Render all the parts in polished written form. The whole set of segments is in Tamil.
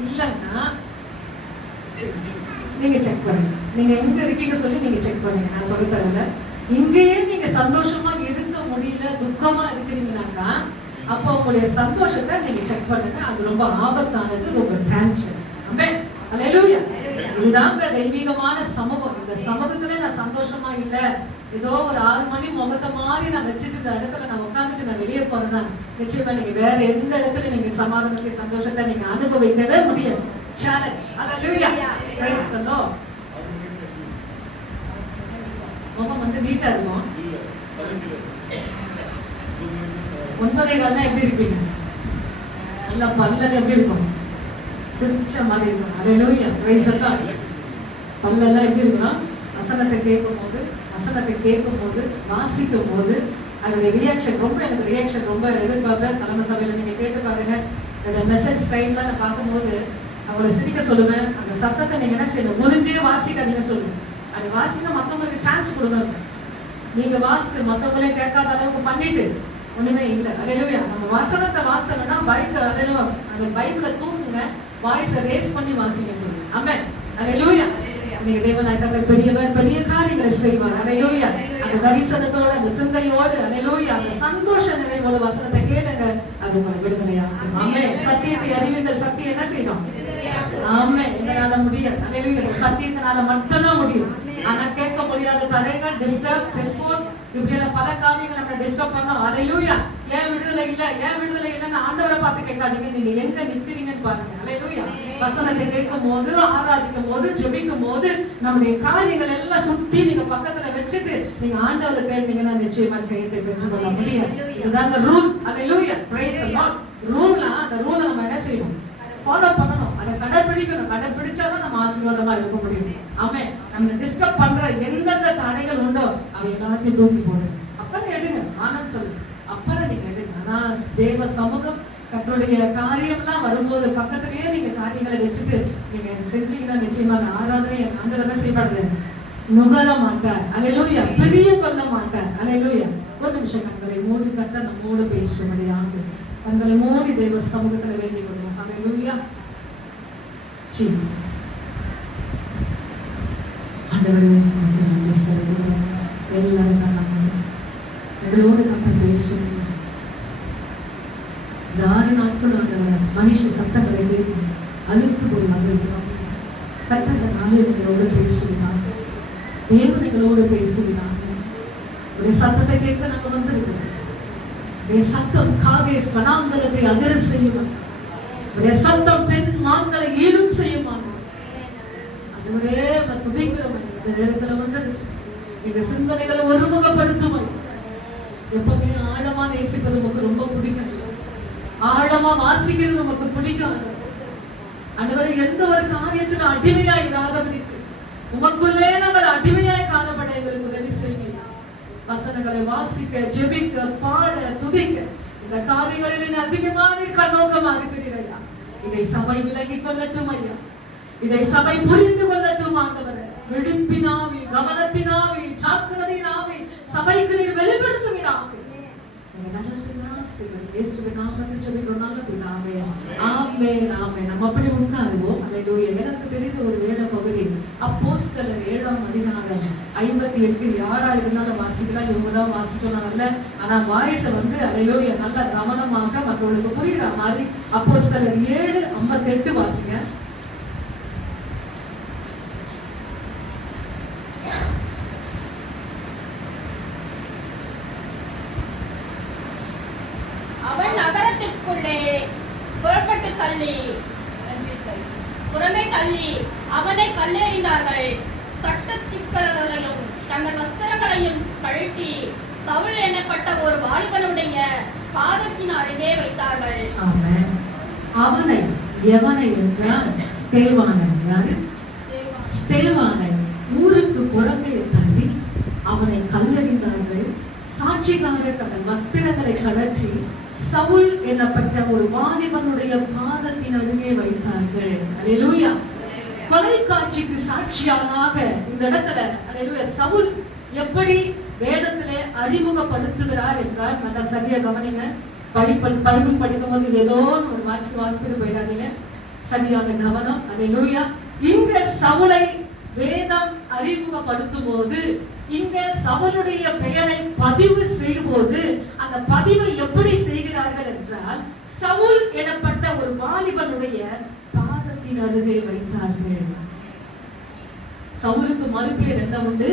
இல்லைன்னா நீங்க செக் பண்ணுங்க. நீங்க எங்க இருக்கீங்க சொல்லி நீங்க செக் பண்ணுங்க. நான் சொல்ல தரல. இங்கேயே நீங்க சந்தோஷமா இருக்க முடியல, துக்கமா இருக்கிறீங்கன்னாக்கா அப்போ உங்களுடைய சந்தோஷத்தை நீங்க செக் பண்ணுங்க. அது ரொம்ப ஆபத்தானது, ரொம்ப டேஞ்சர். ஆமென். அல்லேலூயா. இதுதாங்க தெய்வீகமான சமூகம். இந்த சமூகத்துல நான் சந்தோஷமா இல்ல, ஏதோ ஒரு 6 மணி முகத்தை மாதிரி நான் வச்சுட்டு இந்த இடத்துல நான் உட்காந்துட்டு நான் வெளியே போறேன்னா நிச்சயமா நீங்க வேற எந்த இடத்துல நீங்க சமாதானத்தை சந்தோஷத்தை நீங்க அனுபவிக்கவே முடியாது. Challenge. Hallelujah. Praise the Lord. முகம் வந்து நீட்டா இருக்கும். 9:15 எப்படி இருப்பீங்க? நல்லா பல்லெல்லாம் எப்படி இருக்கும்? சிரிச்ச மாதிரி இருக்கும். அல்லேலூயா. Praise the Lord. பல்லெல்லாம் எப்படி இருக்குன்னா வசனத்தை கேட்கும் போது வாசிக்கும் போது அதோட ரியாக்ஷன் ரொம்ப எனக்கு எதிர்பார்ப்பேன். தலைமை சபையில நீங்க கேட்டு பாருங்க. என்னோட மெசேஜ் ஸ்டைல்லாம் நான் பார்க்கும்போது அவங்களை சிரிக்க சொல்லுவேன். அந்த சத்தத்தை நீங்க என்ன செய்யணும்? முடிஞ்சே வாசிக்காதீங்க சொல்லுவேன். அது வாசினா மற்றவங்களுக்கு சான்ஸ் கொடுங்க. நீங்க வாசித்து மற்றவங்களே கேட்காத அளவுக்கு பண்ணிட்டு ஒண்ணுமே இல்லை. அல்லேலூயா. நம்ம வசனத்தை வாசித்தோம்னா அந்த பைபிளை தூக்குங்க, வாய்ஸை ரேஸ் பண்ணி வாசிங்க சொல்லுங்க. ஆமென். அல்லேலூயா. நீங்க தேவனாய் பெரியவர், பெரிய காரியங்களை செய்வார். அல்லேலூயா. அந்த தரிசனத்தோட, அந்த சிந்தையோடு, அல்லேலூயா, அந்த சந்தோஷ நிறைவோட வசனத்தை கேளுங்க. அது உங்களை விடுதலையாக்கும். ஆமென். சத்தியத்தை அறிவீர்கள், சத்தியம் என்ன செய்யணும்? ஆமென். எங்களால முடியாது. அல்லேலூயா. சத்தியத்தினால மட்டும்தான் முடியும். ஆனா கேட்க முடியாத தடைகள், டிஸ்டர்ப், செல்போன், இப்படியெல்லாம் பல காரியங்கள் நம்ம டிஸ்டர்ப் பண்ணோம். அல்லேலூயா. ஏன் விடுதலை இல்லைன்னு ஆண்டவரை பார்த்து கேட்காதீங்க. நீங்க எங்க நிக்கிறீங்கன்னு பாருங்க. அல்லேலூயா. வசனத்தை கேட்கும் போது, ஆராதிக்கும் போது, ஜெபிக்கும் போது நம்முடைய காரியங்கள் எல்லாம் சுத்தி நீங்க பக்கத்துல வச்சுட்டு நீங்க ஆண்டவரை கேட்டீங்கன்னா நிச்சயமா ஜெயத்தை பெற்றுக்கொள்ள முடியும். இதுதான் rule. Hallelujah. Praise the Lord. அந்த ரூலை நம்ம என்ன செய்யணும்? ஃபாலோ பண்ணணும். அதை கடைபிடிக்கணும். கடைபிடிச்சாதான் நம்ம ஆசீர்வாதமா இருக்க முடியும். ஆமென். நம்ம டிஸ்டர்ப் பண்ற எந்தெந்த தடைகள் உண்டோ அவை எல்லாத்தையும் தூக்கி போடுங்க. அப்புறம் எடுங்க. ஆனந்த் சொல்லு. அப்புறம் நீங்க எடுங்க. ஆனா தேவ சமூகம் கர்த்தருடைய காரியம்லாம் வரும்போது பக்கத்திலேயே நீங்க காரியங்களை வச்சுட்டு நீங்க செஞ்சீங்கன்னா நிச்சயமா அந்த ஆராதனை ஆண்டவர் என்ன செய்யப்படுது? நுகர மாட்டார். அல்லேலூயா. பெரிய கொள்ள மாட்டார். அல்லேலூயா. ஒரு நிமிஷம் கண்களை மூடி கர்த்தர் நம்மோடு பேசும்படியாக கண்களை மூடி தேவ சமூகத்துல வேண்டிக் கொள்வோம். அல்லேலூயா. ஜீசஸ். ஆண்டவரே நன்றி செலுத்துகிறோம். எல்லாரும் எங்களோடு கர்த்தர் பேசுங்க. இந்த 6 நாட்கள் ஆண்டவர் மனுஷ சத்தங்களை கேட்டு அழுத்து போய் வந்திருக்கிறோம். கர்த்தர் நாளே எங்களோடு பேசுகிறாங்க. தேவன் எங்களோடு பேசுகிறாங்க. ஒரு சத்தத்தை கேட்க நாங்கள் வந்திருக்கிறோம். சத்தம் காதேஸ் வனாந்தரத்தை அதிர செய்யும். சத்தம் பெண் மான்களை ஈடும் செய்யும். அதுவரே துதிக்கிறோம். இந்த நேரத்துல வந்து எங்க சிந்தனைகளை ஒருமுகப்படுத்தும். எப்பவுமே ஆழமா நேசிப்பது நமக்கு ரொம்ப பிடிக்கும். ஆழமா வாசிக்கிறது நமக்கு பிடிக்கும். ஆண்டவரே எந்த ஒரு காரியத்துல அடிமையாய் இராதபடிக்கு உமக்குள்ளே நாங்கள் அடிமையாய் காணப்பட எங்களுக்கு உதவி செய்யுங்க. வசனங்களை வாசிக்க, ஜெபிக்க, பாட, துதிக்க இந்த காரியங்களில் அதிகமாக கண்ணோக்கமா இருக்கிறீரையா. இதை சபை விலகிக் கொள்ளட்டும் ஐயா. இதை சபை புரிந்து கொள்ளட்டும் ஆண்டவரே. விழிப்பினாவி, கவனத்தினாவி, சாக்கிரதையினாவி சபைக்கு நீர் வெளிப்படுத்துவீராக. நம்ம அப்படி உட்காருவோம். அல்லேலூயா. எனக்கு தெரிந்த ஒரு வேத பகுதி அப்போஸ்தலர் 7ஆம் அதிகாரம் 58 யாரா இருந்தாலும் வாசிக்கலாம். இவங்கதான் வாசிக்கணும் அல்ல. ஆனா வாய்ஸை வந்து அல்லேலூயா நல்லா கவனமாக மற்றவங்களுக்கு புரியுற மாதிரி அப்போஸ்தலர் 7:58 வாசிங்க. புறமே தள்ளி அவனை கல்லெறிந்தார்கள். சட்டச்சிக்கல்களையும் தங்கள் வஸ்திரங்களையும் கழட்டி சவுல் எனப்பட்ட ஒரு வாலிபனுடைய பாதத்தின் அருகே வைத்தார்கள். அவனை எவனை என்றால் ஸ்தேவானை. யாரு? ஸ்தேவானை ஊருக்கு புறமே தள்ளி அவனை கல்லெறிந்தார்கள். சாட்சிக்காரர் தங்கள் வஸ்திரங்களை கழற்றி சவுல் எனப்பட்ட ஒரு வாலிபனுடைய பாதத்தின் அருகே வைத்தார்கள். அல்லேலூயா. கொலைக்காட்சிக்கு சாட்சியானாக இந்த இடத்துல அல்லேலூயா சவுல் எப்படி வேதத்திலே அறிமுகப்படுத்துகிறார் என்றால் நல்லா சரியா கவனிங்க. பைபிள் படிக்கும் போது ஏதோ ஒரு வாசித்துட்டு போயிடாதீங்க. சரியான கவனம். அல்லேலூயா. இங்க சவுலை வேதம் அறிமுகப்படுத்தும் போது, இங்க சவுலுடைய பெயரை பதிவு செய்யும் போது, அந்த பதிவை எப்படி செய்கிறார்கள் என்றால், சவுல் எனப்பட்ட ஒரு வாலிபனுடைய பாதத்தின் அருகே வைத்தார்கள். சவுலுக்கு மறுபேர் என்ன உண்டு?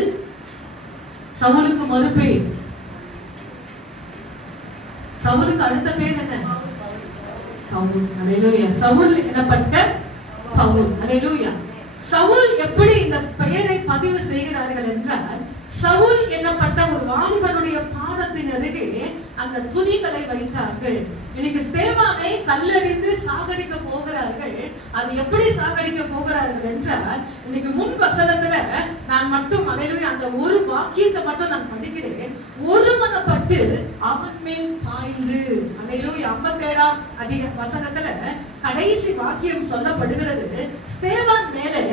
சவுலுக்கு மறுபேர், சவுலுக்கு அடுத்த பேர் என்ன? பவுல். அல்லேலூயா. சவுல் எனப்பட்ட பவுல். அல்லேலூயா. சவுல் எப்படி இந்த பெயரை பதிவு செய்கிறார்கள் என்றால், சவுல் என்னப்பட்ட ஒரு வாலிபனுடைய பாதத்தின் அருகே அந்த துணிகளை வைத்தார்கள். இன்னைக்கு ஸ்தேவானை கல்லெறிந்து சாகடிக்க போகிறார்கள். அது எப்படி சாகடிக்க போகிறார்கள் என்றால், இன்னைக்கு முன் வசனத்துல நான் மட்டும் அல்லேலூயா அந்த ஒரு வாக்கியத்தை மட்டும் நான் படிக்கிறேன். ஒருமனப்பட்டு அவன் மேல் பாய்ந்து. அல்லேலூயா. 57ஆம் வசனத்துல கடைசி வாக்கியம் சொல்லப்படுகிறது, ஸ்தேவான் மேலே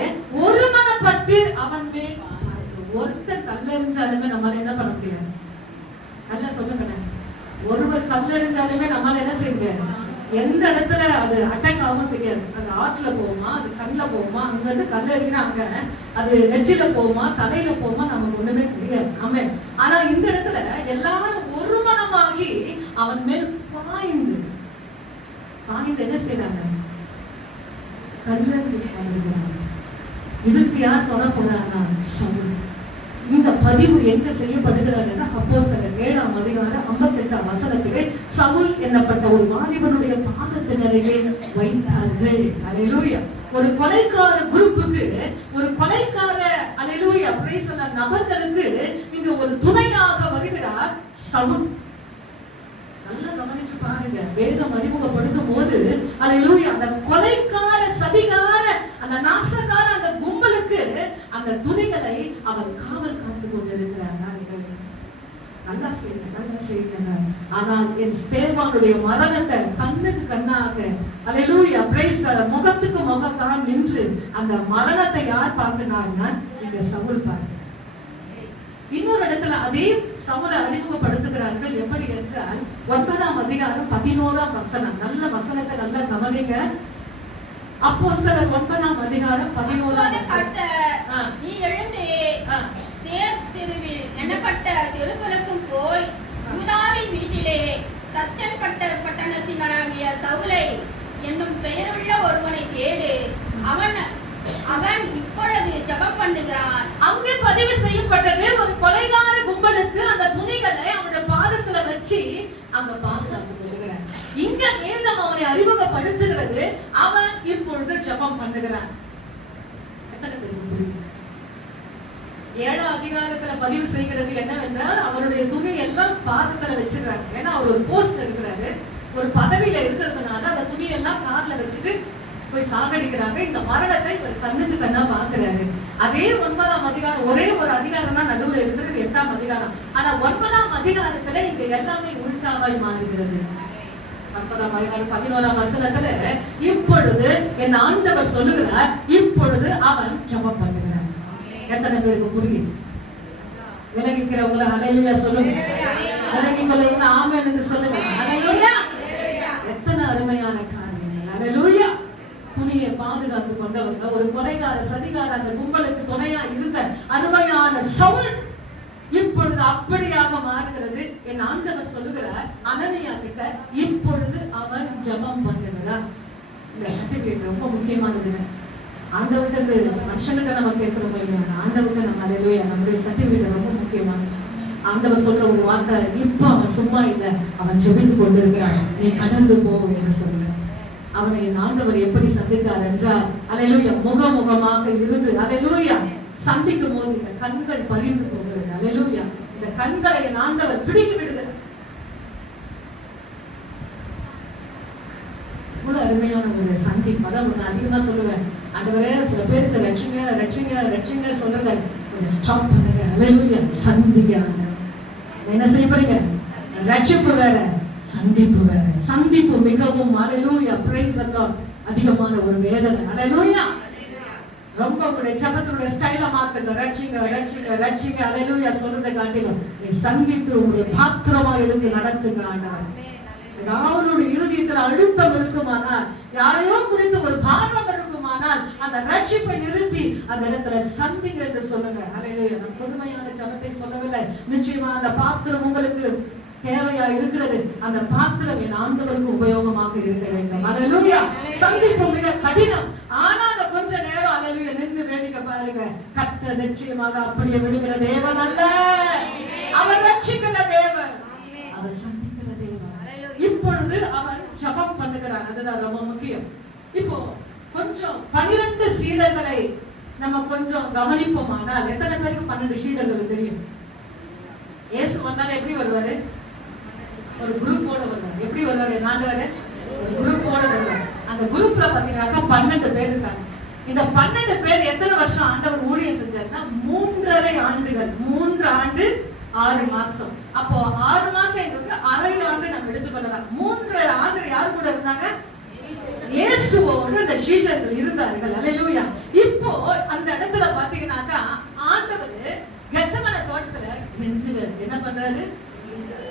ஒருமனப்பட்டு அவன் மேல் பாய்ந்து. ஒருத்தர் கல்லெறிஞ்சாலுமே நம்மளால என்ன பண்ண முடியாது? நல்லா சொல்லுங்க. ஒருவர் கல்லெறிஞ்சாலுமே நம்மளால என்ன செய்ய முடியாது? எந்த இடத்துல அது அட்டாக் ஆகும் தெரியாது. அது ஆற்றுல போகுமா, அது கண்ணுல போகுமா, அங்க இருந்து கல்லெறினாங்க, அது நெற்றில போகுமா, தலையில போகுமா, நமக்கு ஒண்ணுமே தெரியாது. ஆமே. ஆனா இந்த இடத்துல எல்லாரும் ஒருமனமாகி அவன் மேல் பாய்ந்து என்ன செய்யறாங்க? கல்லெறிந்து சாடுகிறாங்க. இதுக்கு யார் தொட போறாங்கன்னா சவுல். இந்த பதிவு எங்க செய்யப்படுகிறாருன்னா, அப்போஸ்தலர் 7ஆம் அதிகாரம் 58ஆம் வசனத்திலே சவுல் என்னப்பட்ட ஒரு வாலிபனுடைய பாதத்தின் அருகே வைத்தார்கள். அல்லேலூயா. ஒரு கொலைக்கார குரூப்புக்கு, ஒரு கொலைக்கார அல்லேலூயா பிரைஸ் தி லார்ட் நபர்களுக்கு இங்க ஒரு துணையாக வருகிறார் சவுல். நல்லா கவனிச்சு பாருங்க. வேதம் அறிமுகப்படுத்தும் போது அல்லேலூயா அந்த கொலைக்கார, சதிகார, அந்த நாசகார அந்த கும்பலுக்கு அந்த துணிகளை அவர் காவல் காத்து கொண்டிருக்கிறார். நல்லா செய்யுங்க, நல்லா செய்யுங்க. ஆனால் என் ஸ்தேவானுடைய மரணத்தை கண்ணுக்கு கண்ணாக அல்லேலூயா பிரைஸ் முகத்துக்கு முகத்தான் நின்று அந்த மரணத்தை யார் பார்க்கிறார்னா இந்த சவுல் பார்க்க. இன்னொரு இடத்துல அதே சவுலை அறிமுகப்படுத்துகிறார்கள். எப்படி என்றால் 9ஆம் அதிகாரம் 11ஆம் வசனம். நல்ல வசனத்தை நல்லா கவனிங்க. அப்போஸ்தலர் 9ஆம் அதிகாரம் 11ஆம் வசனம். நீ எழுந்து எண்ணப்பட்ட தெருக்களுக்கும் போய் யூதாவின் வீட்டிலே தச்சன் பட்டணத்தினராகிய சவுலை என்னும் பெயருள்ள ஒருவனை தேடு. அவன் இப்பொழுது ஜெபம் பண்ணுகிறான். அங்கே பதிவு செய்யப்பட்டது ஒரு கொலைகார கும்பலுக்கு அந்த துணிகளை அவனுடைய பாதத்துல வச்சு அங்க பாதுகாத்து கொள்கிறான். இங்க வேதம் அவனை அறிமுகப்படுத்துகிறது, அவன் இப்பொழுது ஜெபம் பண்ணுகிறான். எத்தனை பேருக்கு புரியுது? 7ஆம் அதிகாரத்துல பதிவு செய்கிறது என்னவென்றால், அவருடைய துணி எல்லாம் பாதத்துல வச்சிருக்காங்க. ஏன்னா அவர் ஒரு போஸ்ட் இருக்கிறாரு, ஒரு பதவியில இருக்கிறதுனால அந்த துணி எல்லாம் கார்ல வச்சுட்டு போய் சாகடிக்கிறாங்க. இந்த மரணத்தை இவர் கண்ணுக்கு கண்ணா பாக்குறாரு. அதே 9ஆம் அதிகாரம், ஒரே ஒரு அதிகாரம் தான் நடுவுல இருக்கிறது, 8ஆம் அதிகாரம். ஆனா 9ஆம் அதிகாரத்துல இங்க எல்லாமே உள்டாவாய் மாறுகிறது. 9ஆம் அதிகாரம் 11ஆம் வசனத்துல இப்பொழுது என் ஆண்டவர் சொல்லுகிறார், இப்பொழுது அவன் ஜெபம் பண்ணுகிறான். எத்தனை பேருக்கு புரியுது? விலகிக்கிறவங்கள ஹல்லேலூயா சொல்லுங்க. விலகி கொள்ளுங்க, ஆமென் என்று சொல்லுங்க. ஹல்லேலூயா. எத்தனை அருமையான காரியங்கள். ஹல்லேலூயா. துணியை பாதுகாத்து கொண்டவங்க, ஒரு கொலைகார சதிகார அந்த கும்பலுக்கு துணையா இருந்த அருமையான சவுல் இப்பொழுது அப்படியாக மாறுகிறது. என் ஆண்டவர் சொல்லுகிறார் அனனியா கிட்ட, இப்பொழுது அவன் ஜெபம் பண்ணுகிறான். இந்த சர்டிபிகேட் ரொம்ப முக்கியமானது. ஆண்டவர்கிட்ட மனுஷங்கிட்ட நம்ம கேட்கிறோம் இல்லையா, ஆண்டவர்கிட்ட நம்ம அல்லேலூயா நம்முடைய சர்டிபிகேட் ரொம்ப முக்கியமானது. ஆண்டவர் சொல்ற ஒரு வார்த்தை, இப்ப அவன் சும்மா இல்லை, அவன் ஜெபித்து கொண்டிருக்கிறான், நீ கடந்து போ என்று சொல்ற. அவனை என் ஆண்டவர் எப்படி சந்தித்தார் என்றால், அல்லேலூயா முகமுகமாக இருந்து அல்லேலூயா சந்திக்கும் போது இந்த கண்கள் பறிந்து போகிறது. அல்லேலூயா இந்த கண்களை என் ஆண்டவர் பிடித்து விடுகிறார். இவ்வளவு அருமையான ஒரு சந்திப்பு. அதான் ஒண்ணு அதிகமா சொல்லுவேன், ஆண்டவரே சில பேருக்கு ரட்சிங்க ரட்சிங்க ரட்சிங்க சொல்றத கொஞ்சம் ஸ்டாப் பண்ணுங்க. அல்லேலூயா சந்திக்கிறாங்க. என்ன செய்ய போறீங்க? ரட்சிப்பு வேற, சந்திப்பு வேற. சந்திப்பு மிகவும் அல்லேலூயா பிரைஸ் தி லார்ட் அதிகமான ஒரு வேதனை. அல்லேலூயா ரொம்ப உங்களுடைய ஜபத்தினுடைய ஸ்டைல மாத்துங்க. ரட்சிங்க ரட்சிங்க ரட்சிங்க அல்லேலூயா சொல்றதை காட்டிலும் நீ சந்தித்து உங்களுடைய பாத்திரமா எடுத்து நடத்துங்க. ஆண்டவர் அவனுடைய இருதயத்தில் அழுத்தம் இருக்குமானால், யாரையோ குறித்து ஒரு பார்வை அந்த ரட்சிப்பை நிறுத்தி அந்த இடத்துல சந்திங்க என்று சொல்லுங்க. அல்லேலூயா. நான் கொடுமையான ஜபத்தை சொல்லவில்லை. நிச்சயமா அந்த பாத்திரம் உங்களுக்கு தேவையா இருக்கிறது. அந்த பாத்திரம் என் ஆண்டவருக்கு உபயோகமாக இருக்க வேண்டும். அல்லேலூயா. சந்திப்பு மிக கடினம். ஆனா அந்த கொஞ்ச நேரம் அல்லேலூயா நின்று வேடிக்கை பாருங்க. கர்த்தர் நிச்சயமாக அப்படியே விடுகிற தேவன் அல்ல. அவர் ரட்சிக்கிற தேவன். அவர் சந்திக்கிற தேவன். இப்பொழுது அவன் ஜபம் பண்ணுகிறான். அதுதான் ரொம்ப முக்கியம். இப்போ கொஞ்சம் 12 சீடர்களை நம்ம கொஞ்சம் கவனிப்போமானால் எத்தனை பேருக்கு 12 சீடர்கள் தெரியும்? இயேசு வந்தாலும் எப்படி வருவாரு? ஒரு குரூப்போட வருவார். எப்படி வருவாரு? ஆண்டவரே ஒரு குரூப்போட வருவார். அந்த குரூப்ல பாத்தீங்கன்னா 12 பேர் இருக்காங்க. இந்த 12 பேர் எத்தனை வருஷம் ஆண்டவர் ஊழியம் செஞ்சாருன்னா 3.5 ஆண்டுகள். 3 ஆண்டு 6 மாசம். அப்போ 6 மாசம் எங்களுக்கு அரை ஆண்டு நம்ம எடுத்துக்கொள்ளலாம். 3.5 ஆண்டு யாரு கூட இருந்தாங்க? இயேசுவோடு அந்த சீஷர்கள் இருந்தார்கள். அல்லேலூயா. இப்போ அந்த இடத்துல பாத்தீங்கன்னாக்கா ஆண்டவர் கெத்செமனே தோட்டத்துல கெஞ்சுறாரு. என்ன பண்றாரு?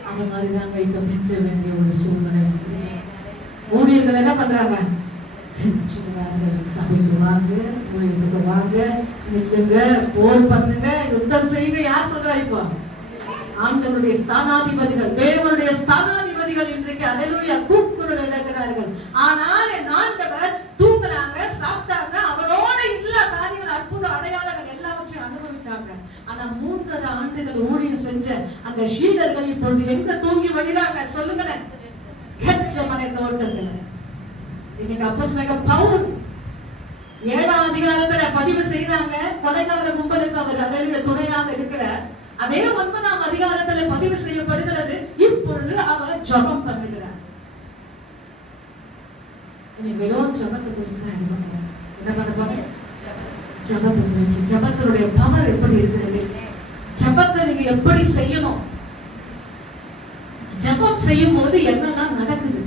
அந்த மாதிரி தாங்க இப்ப கெஞ்ச வேண்டிய ஒரு சூழ்நிலை. ஊழியர்கள் என்ன பண்றாங்க? கெஞ்சுகிறார்கள். சபைக்கு வாங்க, ஊழியத்துக்கு வாங்க, நில்லுங்க, போர் பண்ணுங்க, யுத்தம் செய்யுங்க. யார் சொல்றா? இப்போ ஆண்டவருடைய ஸ்தானாதிபதிகள், தேவனுடைய ஸ்தானாதிபதிகள் இன்றைக்கு அல்லேலூயா கூக்குரல் எடுக்கிறார்கள். ஆனால் என் ஆண்டவர் தூங்குறாங்க, சாப்பிட்டாங்க, அவரோட எல்லா காரியங்கள், அற்புத அடையாளங்கள் எல்லாவற்றையும் அனுபவிச்சாங்க. ஆனா 3.5 ஆண்டுகள் ஊழியம் செஞ்ச அந்த சீடர்கள் இப்பொழுது எங்க தூங்கி வழிறாங்க? சொல்லுங்களேன். கெத்செமனே தோட்டத்துல. இன்னைக்கு அப்போஸ்தலனாகிய பவுல் 7ஆம் அதிகாரத்துல பதிவு செய்றாங்க. கொலைகார கும்பலுக்கு அவர் அல்லேலூயா துணையாக இருக்கிறார். அதே 9ஆம் அதிகாரத்துல பதிவு செய்யப்படுகிறது. இப்பொழுது அவர் ஜெபம் பண்ணுகிறார். இனி வெறும் ஜெபத்தை குறித்து தான் என்ன பண்ண போறேன்? ஜெபத்தை குறித்து. ஜெபத்தினுடைய பவர் எப்படி இருக்கிறது? ஜெபத்தை நீங்க எப்படி செய்யணும்? ஜெபம் செய்யும் போது என்னெல்லாம் நடக்குது?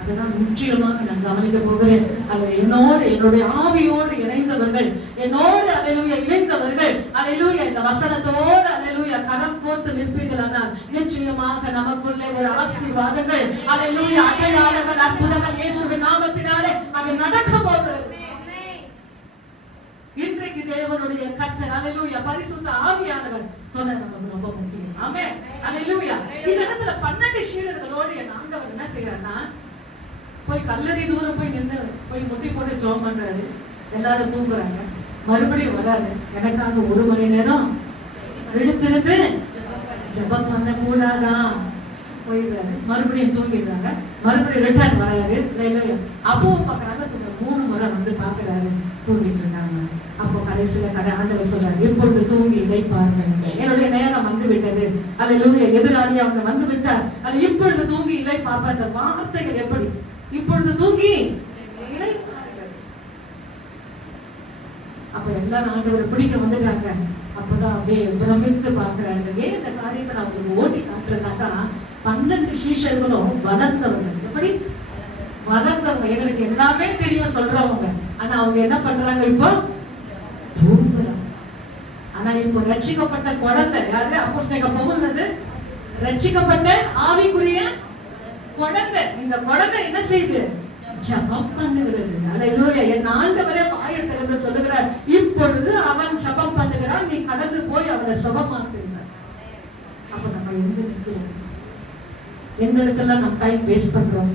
அதுதான் முற்றிலுமாக நான் கவனிக்க போகிறேன். அது என்னோடு, என்னுடைய ஆவியோடு இணைந்தவர்கள், என்னோடு அல்லேலூயா இணைந்தவர்கள், அல்லேலூயா இந்த வசனத்தோடு அல்லேலூயா கரம் கோர்த்து நிற்பீர்களானால் நிச்சயமாக நமக்குள்ளே ஒரு ஆசீர்வாதங்கள், அல்லேலூயா அடையாளங்கள், அற்புதங்கள் இயேசுவின் நாமத்தினாலே அது நடக்க போகிறது. இன்றைக்கு தேவனுடைய கர்த்தர் அல்லேலூயா பரிசுத்த ஆவியானவர் துணை நமக்கு ரொம்ப முக்கியம். ஆமென். அல்லேலூயா. இந்த இடத்துல 12 சீடர்களோடு என் ஆண்டவர் என்ன செய்யறாருன்னா, போய் கல்லறி தூரம் போய் நின்று போய் முட்டி போட்டு ஜெபம் பண்றாரு. எல்லாரும் தூங்குறாங்க. மறுபடியும் வராரு. எனக்காக 1 மணி நேரம் விழித்திருந்து ஜெபம் பண்ண கூடாதா? போயிடுறாரு. மறுபடியும் தூங்கிடுறாங்க. மறுபடியும் ரிட்டர்ன் வராரு. அப்பவும் பாக்குறாங்க. 3 முறை வந்து பாக்குறாரு. தூங்கிட்டு இருக்காங்க. அப்போ கடைசியில ஆண்டவர் சொல்றாரு, இப்பொழுது தூங்கி இலை பாருங்கள். என்னுடைய நேரம் வந்து விட்டது. அல்லேலூயா. எதிராளி அவங்க வந்து விட்டார். அது இப்பொழுது தூங்கி இலை பார்ப்ப. அந்த வார்த்தைகள் எப்படி? இப்பொழுது தூங்கி இலை பாருங்கள். அப்ப எல்லாரும் ஆண்டவரை பிடிக்க வந்துட்டாங்க. அப்பதான் அப்படியே பிரமித்து பாக்குறாங்க. ஏன் இந்த காரியத்தை நான் உங்களுக்கு ஓட்டி காட்டுறேன்னாக்கா 12 சீஷர்களும் வளர்ந்தவங்க. எப்படி வளர்ந்தவங்க? எங்களுக்கு எல்லாமே தெரியும் சொல்றவங்க. ஆனா அவங்க என்ன பண்றாங்க? இப்போ தூங்குறாங்க. ஆனா இப்போ ரட்சிக்கப்பட்ட குழந்தை யாரு? அப்போஸ்தலனாகிய பவுல் ரட்சிக்கப்பட்ட ஆவிக்குரிய குழந்தை. இந்த குழந்தை என்ன செய்யுது? ஜெபம் பண்ணுகிறது. அல்லேலூயா. என் ஆண்டவரே வாயை திறந்து சொல்லுகிறார், இப்பொழுது அவன் ஜெபம் பண்ணுகிறான், நீ கடந்து போய் அவனை சுகமாக்குகிறார். அப்ப நம்ம எங்க நிற்கிறோம்? எந்த இடத்துல நம்ம டைம் வேஸ்ட் பண்றோம்?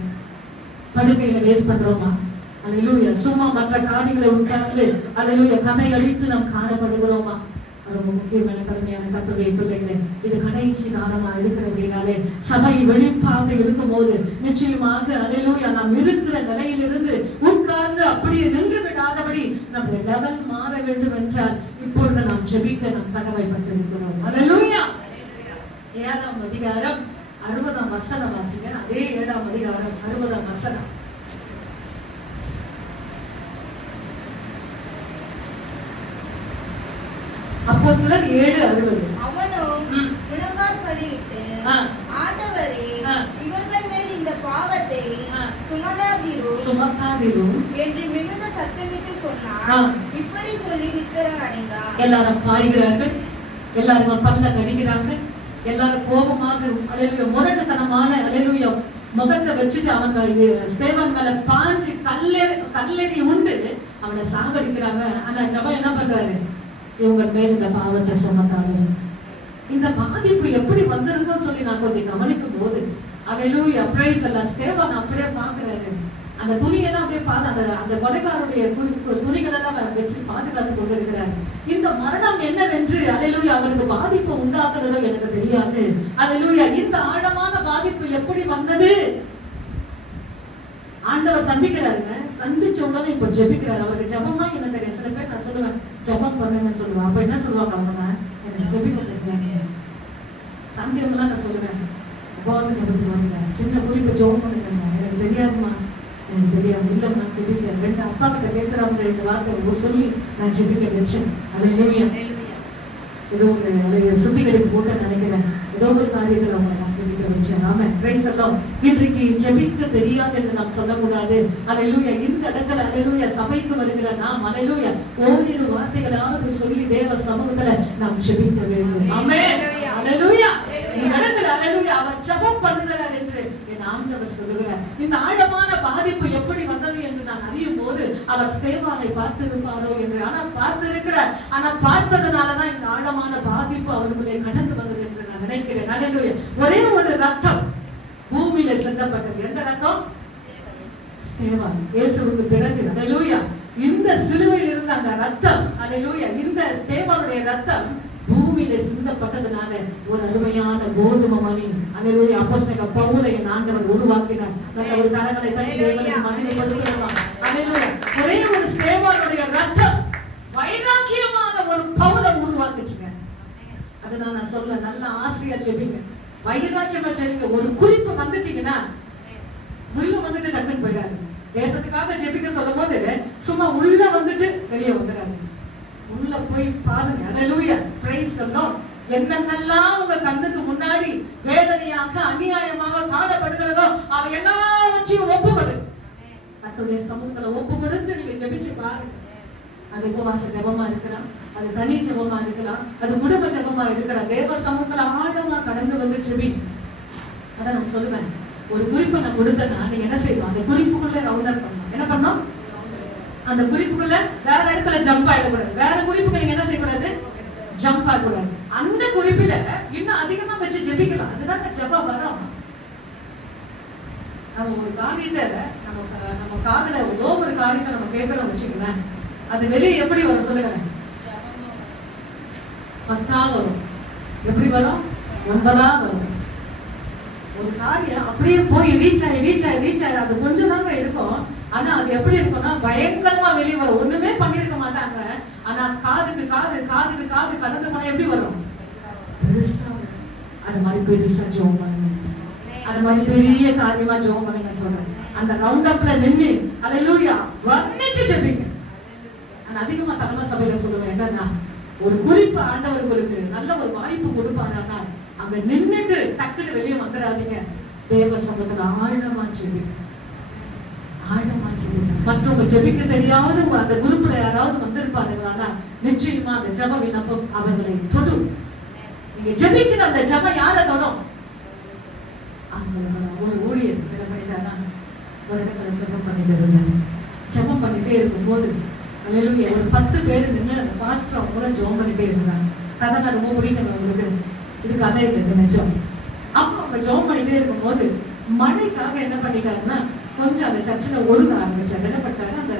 படுக்கையில வேஸ்ட் பண்றோமா? அல்லேலூயா. சும்மா மற்ற காரியங்களை உட்கார்ந்து அல்லேலூயா கதை அடித்து நாம் காணப்படுகிறோமா? ரொம்ப முக்கியமான கருமையான கர்த்தருடைய பிள்ளைகளே, இது கடைசி காலமா இருக்கிறபடினாலே சபை வெளிப்பாக இருக்கும் போது நிச்சயமாக அல்லேலூயா நாம் இருக்கிற நிலையிலிருந்து உட்கார்ந்து அப்படியே நின்று விடாதபடி நம்ம லெவல் மாற வேண்டும் என்றால் இப்பொழுது நாம் ஜெபிக்க நாம் கடமைப்பட்டிருக்கிறோம். அல்லேலூயா. 7ஆம் அதிகாரம் 60ஆம் வசனம் வாசிங்க. அதே 7ஆம் அதிகாரம் 60ஆம் வசனம். அப்போஸ்தலர் 7:60. அவனும் முழங்காற்படியிட்டு, ஆண்டவரே, இவர்கள் மேல் இந்த பாவத்தை சுமத்தாதிரும் என்று மிகுந்த சத்தமிட்டு சொன்னார். இப்படி சொல்லி நித்திரன் அடைந்தார். எல்லாரும் பாய்கிறார்கள். எல்லாரும் பல்ல கடிக்கிறாங்க. எல்லாரும் கோபமாக அல்லேலூயா முரட்டுத்தனமான அல்லேலூயா முகத்தை வச்சுட்டு அவன் ஸ்தேவான் மேல பாஞ்சு கல்லெறி உண்டு அவனை சாகடிக்கிறாங்க. ஆனா ஜெபம் என்ன பண்றாரு? இவங்க மேல இந்த பாவத்தை சுமத்தாது. இந்த பாதிப்பு எப்படி வந்திருக்கும்னு சொல்லி நான் கொஞ்சம் கவனிக்கும் போது அல்லேலூயா பிரைஸ் எல்லாம் ஸ்தேவான் அப்படியே பாக்குறாரு. அந்த துணியெல்லாம் அப்படியே அந்த கொலைகாரருடைய துணிகள் எல்லாம் வச்சு பாதுகாத்து கொண்டிருக்கிறார். இந்த மரணம் என்னவென்று அல்லேலூயா அவருக்கு பாதிப்பு உண்டாக்குறதோ எனக்கு தெரியாது. அல்லேலூயா இந்த ஆழமான பாதிப்பு எப்படி வந்தது? ஆண்டவர் சந்திக்கிறாருங்க. சந்திச்ச உடனே இப்ப ஜெபிக்கிறாரு. அவருக்கு ஜெபமா என்ன தெரியும்? சில பேர் நான் சொல்லுவேன் ஜெபம் பண்ணுங்கன்னு சொல்லுவேன். அப்ப என்ன சொல்லுவாங்க அவங்க? எனக்கு ஜெபிக்க தெரியாது. சந்தியம்லாம் நான் சொல்லுவேன் உபவாச ஜெபத்துக்கு வரல, சின்ன குறிப்பு ஜெபம் பண்ணுங்க, எனக்கு தெரியாதுமா, எனக்கு தெரியாது, இல்லம்மா ஜெபிக்க. ரெண்டு அப்பா கிட்ட பேசுறவங்க 2 வார்த்தை சொல்லி நான் ஜெபிக்க வச்சேன். அல்லேலூயா. ஏதோ ஒரு சுத்திகரிப்பு போட்டு நினைக்கிறேன். ஏதோ ஒரு காரியத்தில் அவங்க நான் ஜெபிக்க வச்சேன். ஆமென். பிரைஸ் எல்லாம். இன்றைக்கு ஜெபிக்க தெரியாது என்று நாம் சொல்லக்கூடாது. அல்லேலூயா. இந்த இடத்துல அல்லேலூயா சபைக்கு வருகிற நாம் அல்லேலூயா ஓரிரு வார்த்தைகளாவது சொல்லி தேவ சமூகத்துல நாம் ஜெபிக்க வேண்டும். ஆமென். அல்லேலூயா. இந்த இடத்துல அல்லேலூயா அவர் ஜெபம் பண்ணுகிறார் என்று என் ஆண்டவர் சொல்லுகிறார். இந்த ஆழமான பாதிப்பு எப்படி வந்தது என்று நான் அறியும் போது அவர் ஸ்தேவானை பார்த்து இருப்பாரோ என்று. ஆனா பார்த்து இருக்கிறார். ஆனா பார்த்ததுனாலதான் இந்த ஆழமான பாதிப்பு அவர்களுடைய கடந்து வந்தது என்று நான் நினைக்கிறேன். அல்லேலூயா. ஒரே ஒரு ரத்தம் பூமியில சிந்தப்பட்டது. எந்த ரத்தம்? ஸ்தேவான். இயேசுவுக்கு பிறகு அல்லேலூயா இந்த சிலுவையில் இருந்த அந்த ரத்தம் அல்லேலூயா இந்த ஸ்தேவானுடைய ரத்தம் பூமியில சிந்தப்பட்டதுனால ஒரு அருமையான கோதுமை மணி அல்லேலூயா அப்போஸ்தலனாகிய பவுலை என் ஆண்டவர் உருவாக்கினார். நல்ல ஒரு கரங்களை தட்டி தேவனுக்கு மகிமைப்படுத்துகிறோம். அல்லேலூயா. ஒரே ஒரு ஸ்தேவானுடைய ரத்தம் வைராக்கியமான ஒரு பவுலை உருவாக்குச்சுங்க. அதுதான் நான் சொல்ல நல்ல ஆசையா ஜெபிங்க, வைராக்கியமா ஜெபிங்க. ஒரு குறிப்பு வந்துட்டீங்கன்னா உள்ள வந்துட்டு டக்குன்னு போயிடாது. தேசத்துக்காக ஜெபிக்க சொல்லும் போது சும்மா உள்ள வந்துட்டு வெளியே வந்துடாது. உள்ள போய் பாருங்க. அல்லேலூயா. Praise the Lord. என்னென்னலாம் உங்க கண்ணுக்கு முன்னாடி வேதனையாக அநியாயமாக பாடப்படுகிறதோ அவை எல்லாவற்றையும் ஒப்புக்கொடு. கர்த்தருடைய சமூகத்துல ஒப்பு கொடுத்து நீங்க ஜெபிச்சு பாருங்க. அது உபவாச ஜெபமா இருக்கலாம், அது தனி ஜெபமா இருக்கலாம், அது குடும்ப ஜெபமா இருக்கலாம். தேவ சமூகத்துல ஆழமா கடந்து வந்து ஜெபி. அதான் நான் சொல்லுவேன், ஒரு குறிப்பை நான் கொடுத்தேன்னா நீங்க என்ன செய்யணும்? அந்த குறிப்புக்குள்ள ரவுண்ட் அப் பண்ணணும். என்ன பண்ணணும்? அந்த குறிப்புக்குள்ள வேற இடத்துல ஜம்ப் ஆயிடக்கூடாது. வேற குறிப்புக்கு நீங்க என்ன செய்யக்கூடாது? ஜம்ப் ஆகக்கூடாது. அந்த குறிப்பில இன்னும் அதிகமா வச்சு ஜெபிக்கலாம். அதுதான் ஜெபம் வரும். நம்ம ஒரு காரியத்தை நம்ம காதுல ஏதோ ஒரு காரியத்தை நம்ம கேட்கறோம் வச்சுக்கலாம், அது வெளியே எப்படி வரும் சொல்லுங்க? 10ஆ வரும். எப்படி வரும்? 9ஆ வரும். ஒரு காரியம் அப்படியே போய் ரீச் ஆகி அது கொஞ்சம் தாங்க இருக்கும். ஆனா அது எப்படி இருக்கும்னா பயங்கரமா வெளியே வரும். ஒண்ணுமே பண்ணிருக்க மாட்டாங்க. ஆனா காதுக்கு காது கடந்து போனா எப்படி வரும்? பெருசா வரும். அது மாதிரி பெருசா ஜெபம் பண்ணுங்க. அது மாதிரி பெரிய காரியமா ஜெபம் பண்ணுங்க சொல்றேன். அந்த ரவுண்ட் அப்ல நின்னு அல்லேலூயா வர்ணிச்சு ஜெபிங்க. நான் அதிகமா தலைமை சபையில சொல்லுவேன் என்னன்னா, ஒரு குறிப்பு ஆண்டவர் உங்களுக்கு நல்ல ஒரு வாய்ப்பு கொடுப்பாருன்னா அங்க நின்னுட்டு டக்குன்னு வெளியே வந்துடாதீங்க. தேவ சமூகத்துல ஆழமா ஜெபிங்க. மற்றவங்க ஜெபிக்க தெரியாத அந்த குரூப்ல யாராவது வந்திருப்பாருங்களா, நிச்சயமா அந்த ஜெப விண்ணப்பம் அவர்களை தொடும். நீங்க ஜெபிக்கிற அந்த ஜெபம் யாரை தொடும்? ஒரு ஊழியர் என்ன பண்ணிட்டாரா, ஒரு இடத்துல ஜெபம் பண்ணிட்டு இருந்தாரு. ஜெபம் பண்ணிட்டே இருக்கும் போது அல்லேலூயா ஒரு 10 பேர் நின்று அந்த பாஸ்டர் அவங்க கூட ஜெபம் பண்ணிட்டே இருந்தாங்க. கதை நான் ரொம்ப பிடிக்கும் உங்களுக்கு. இது கதை இல்லை, நிஜம். அப்போ அவங்க ஜெபம் பண்ணிட்டே இருக்கும் போது மழைக்காக என்ன பண்ணிட்டாருன்னா கொஞ்சம் அந்த சர்ச்சில் ஒதுங்க ஆரம்பிச்சாரு. என்ன பண்ணிட்டாரு, அந்த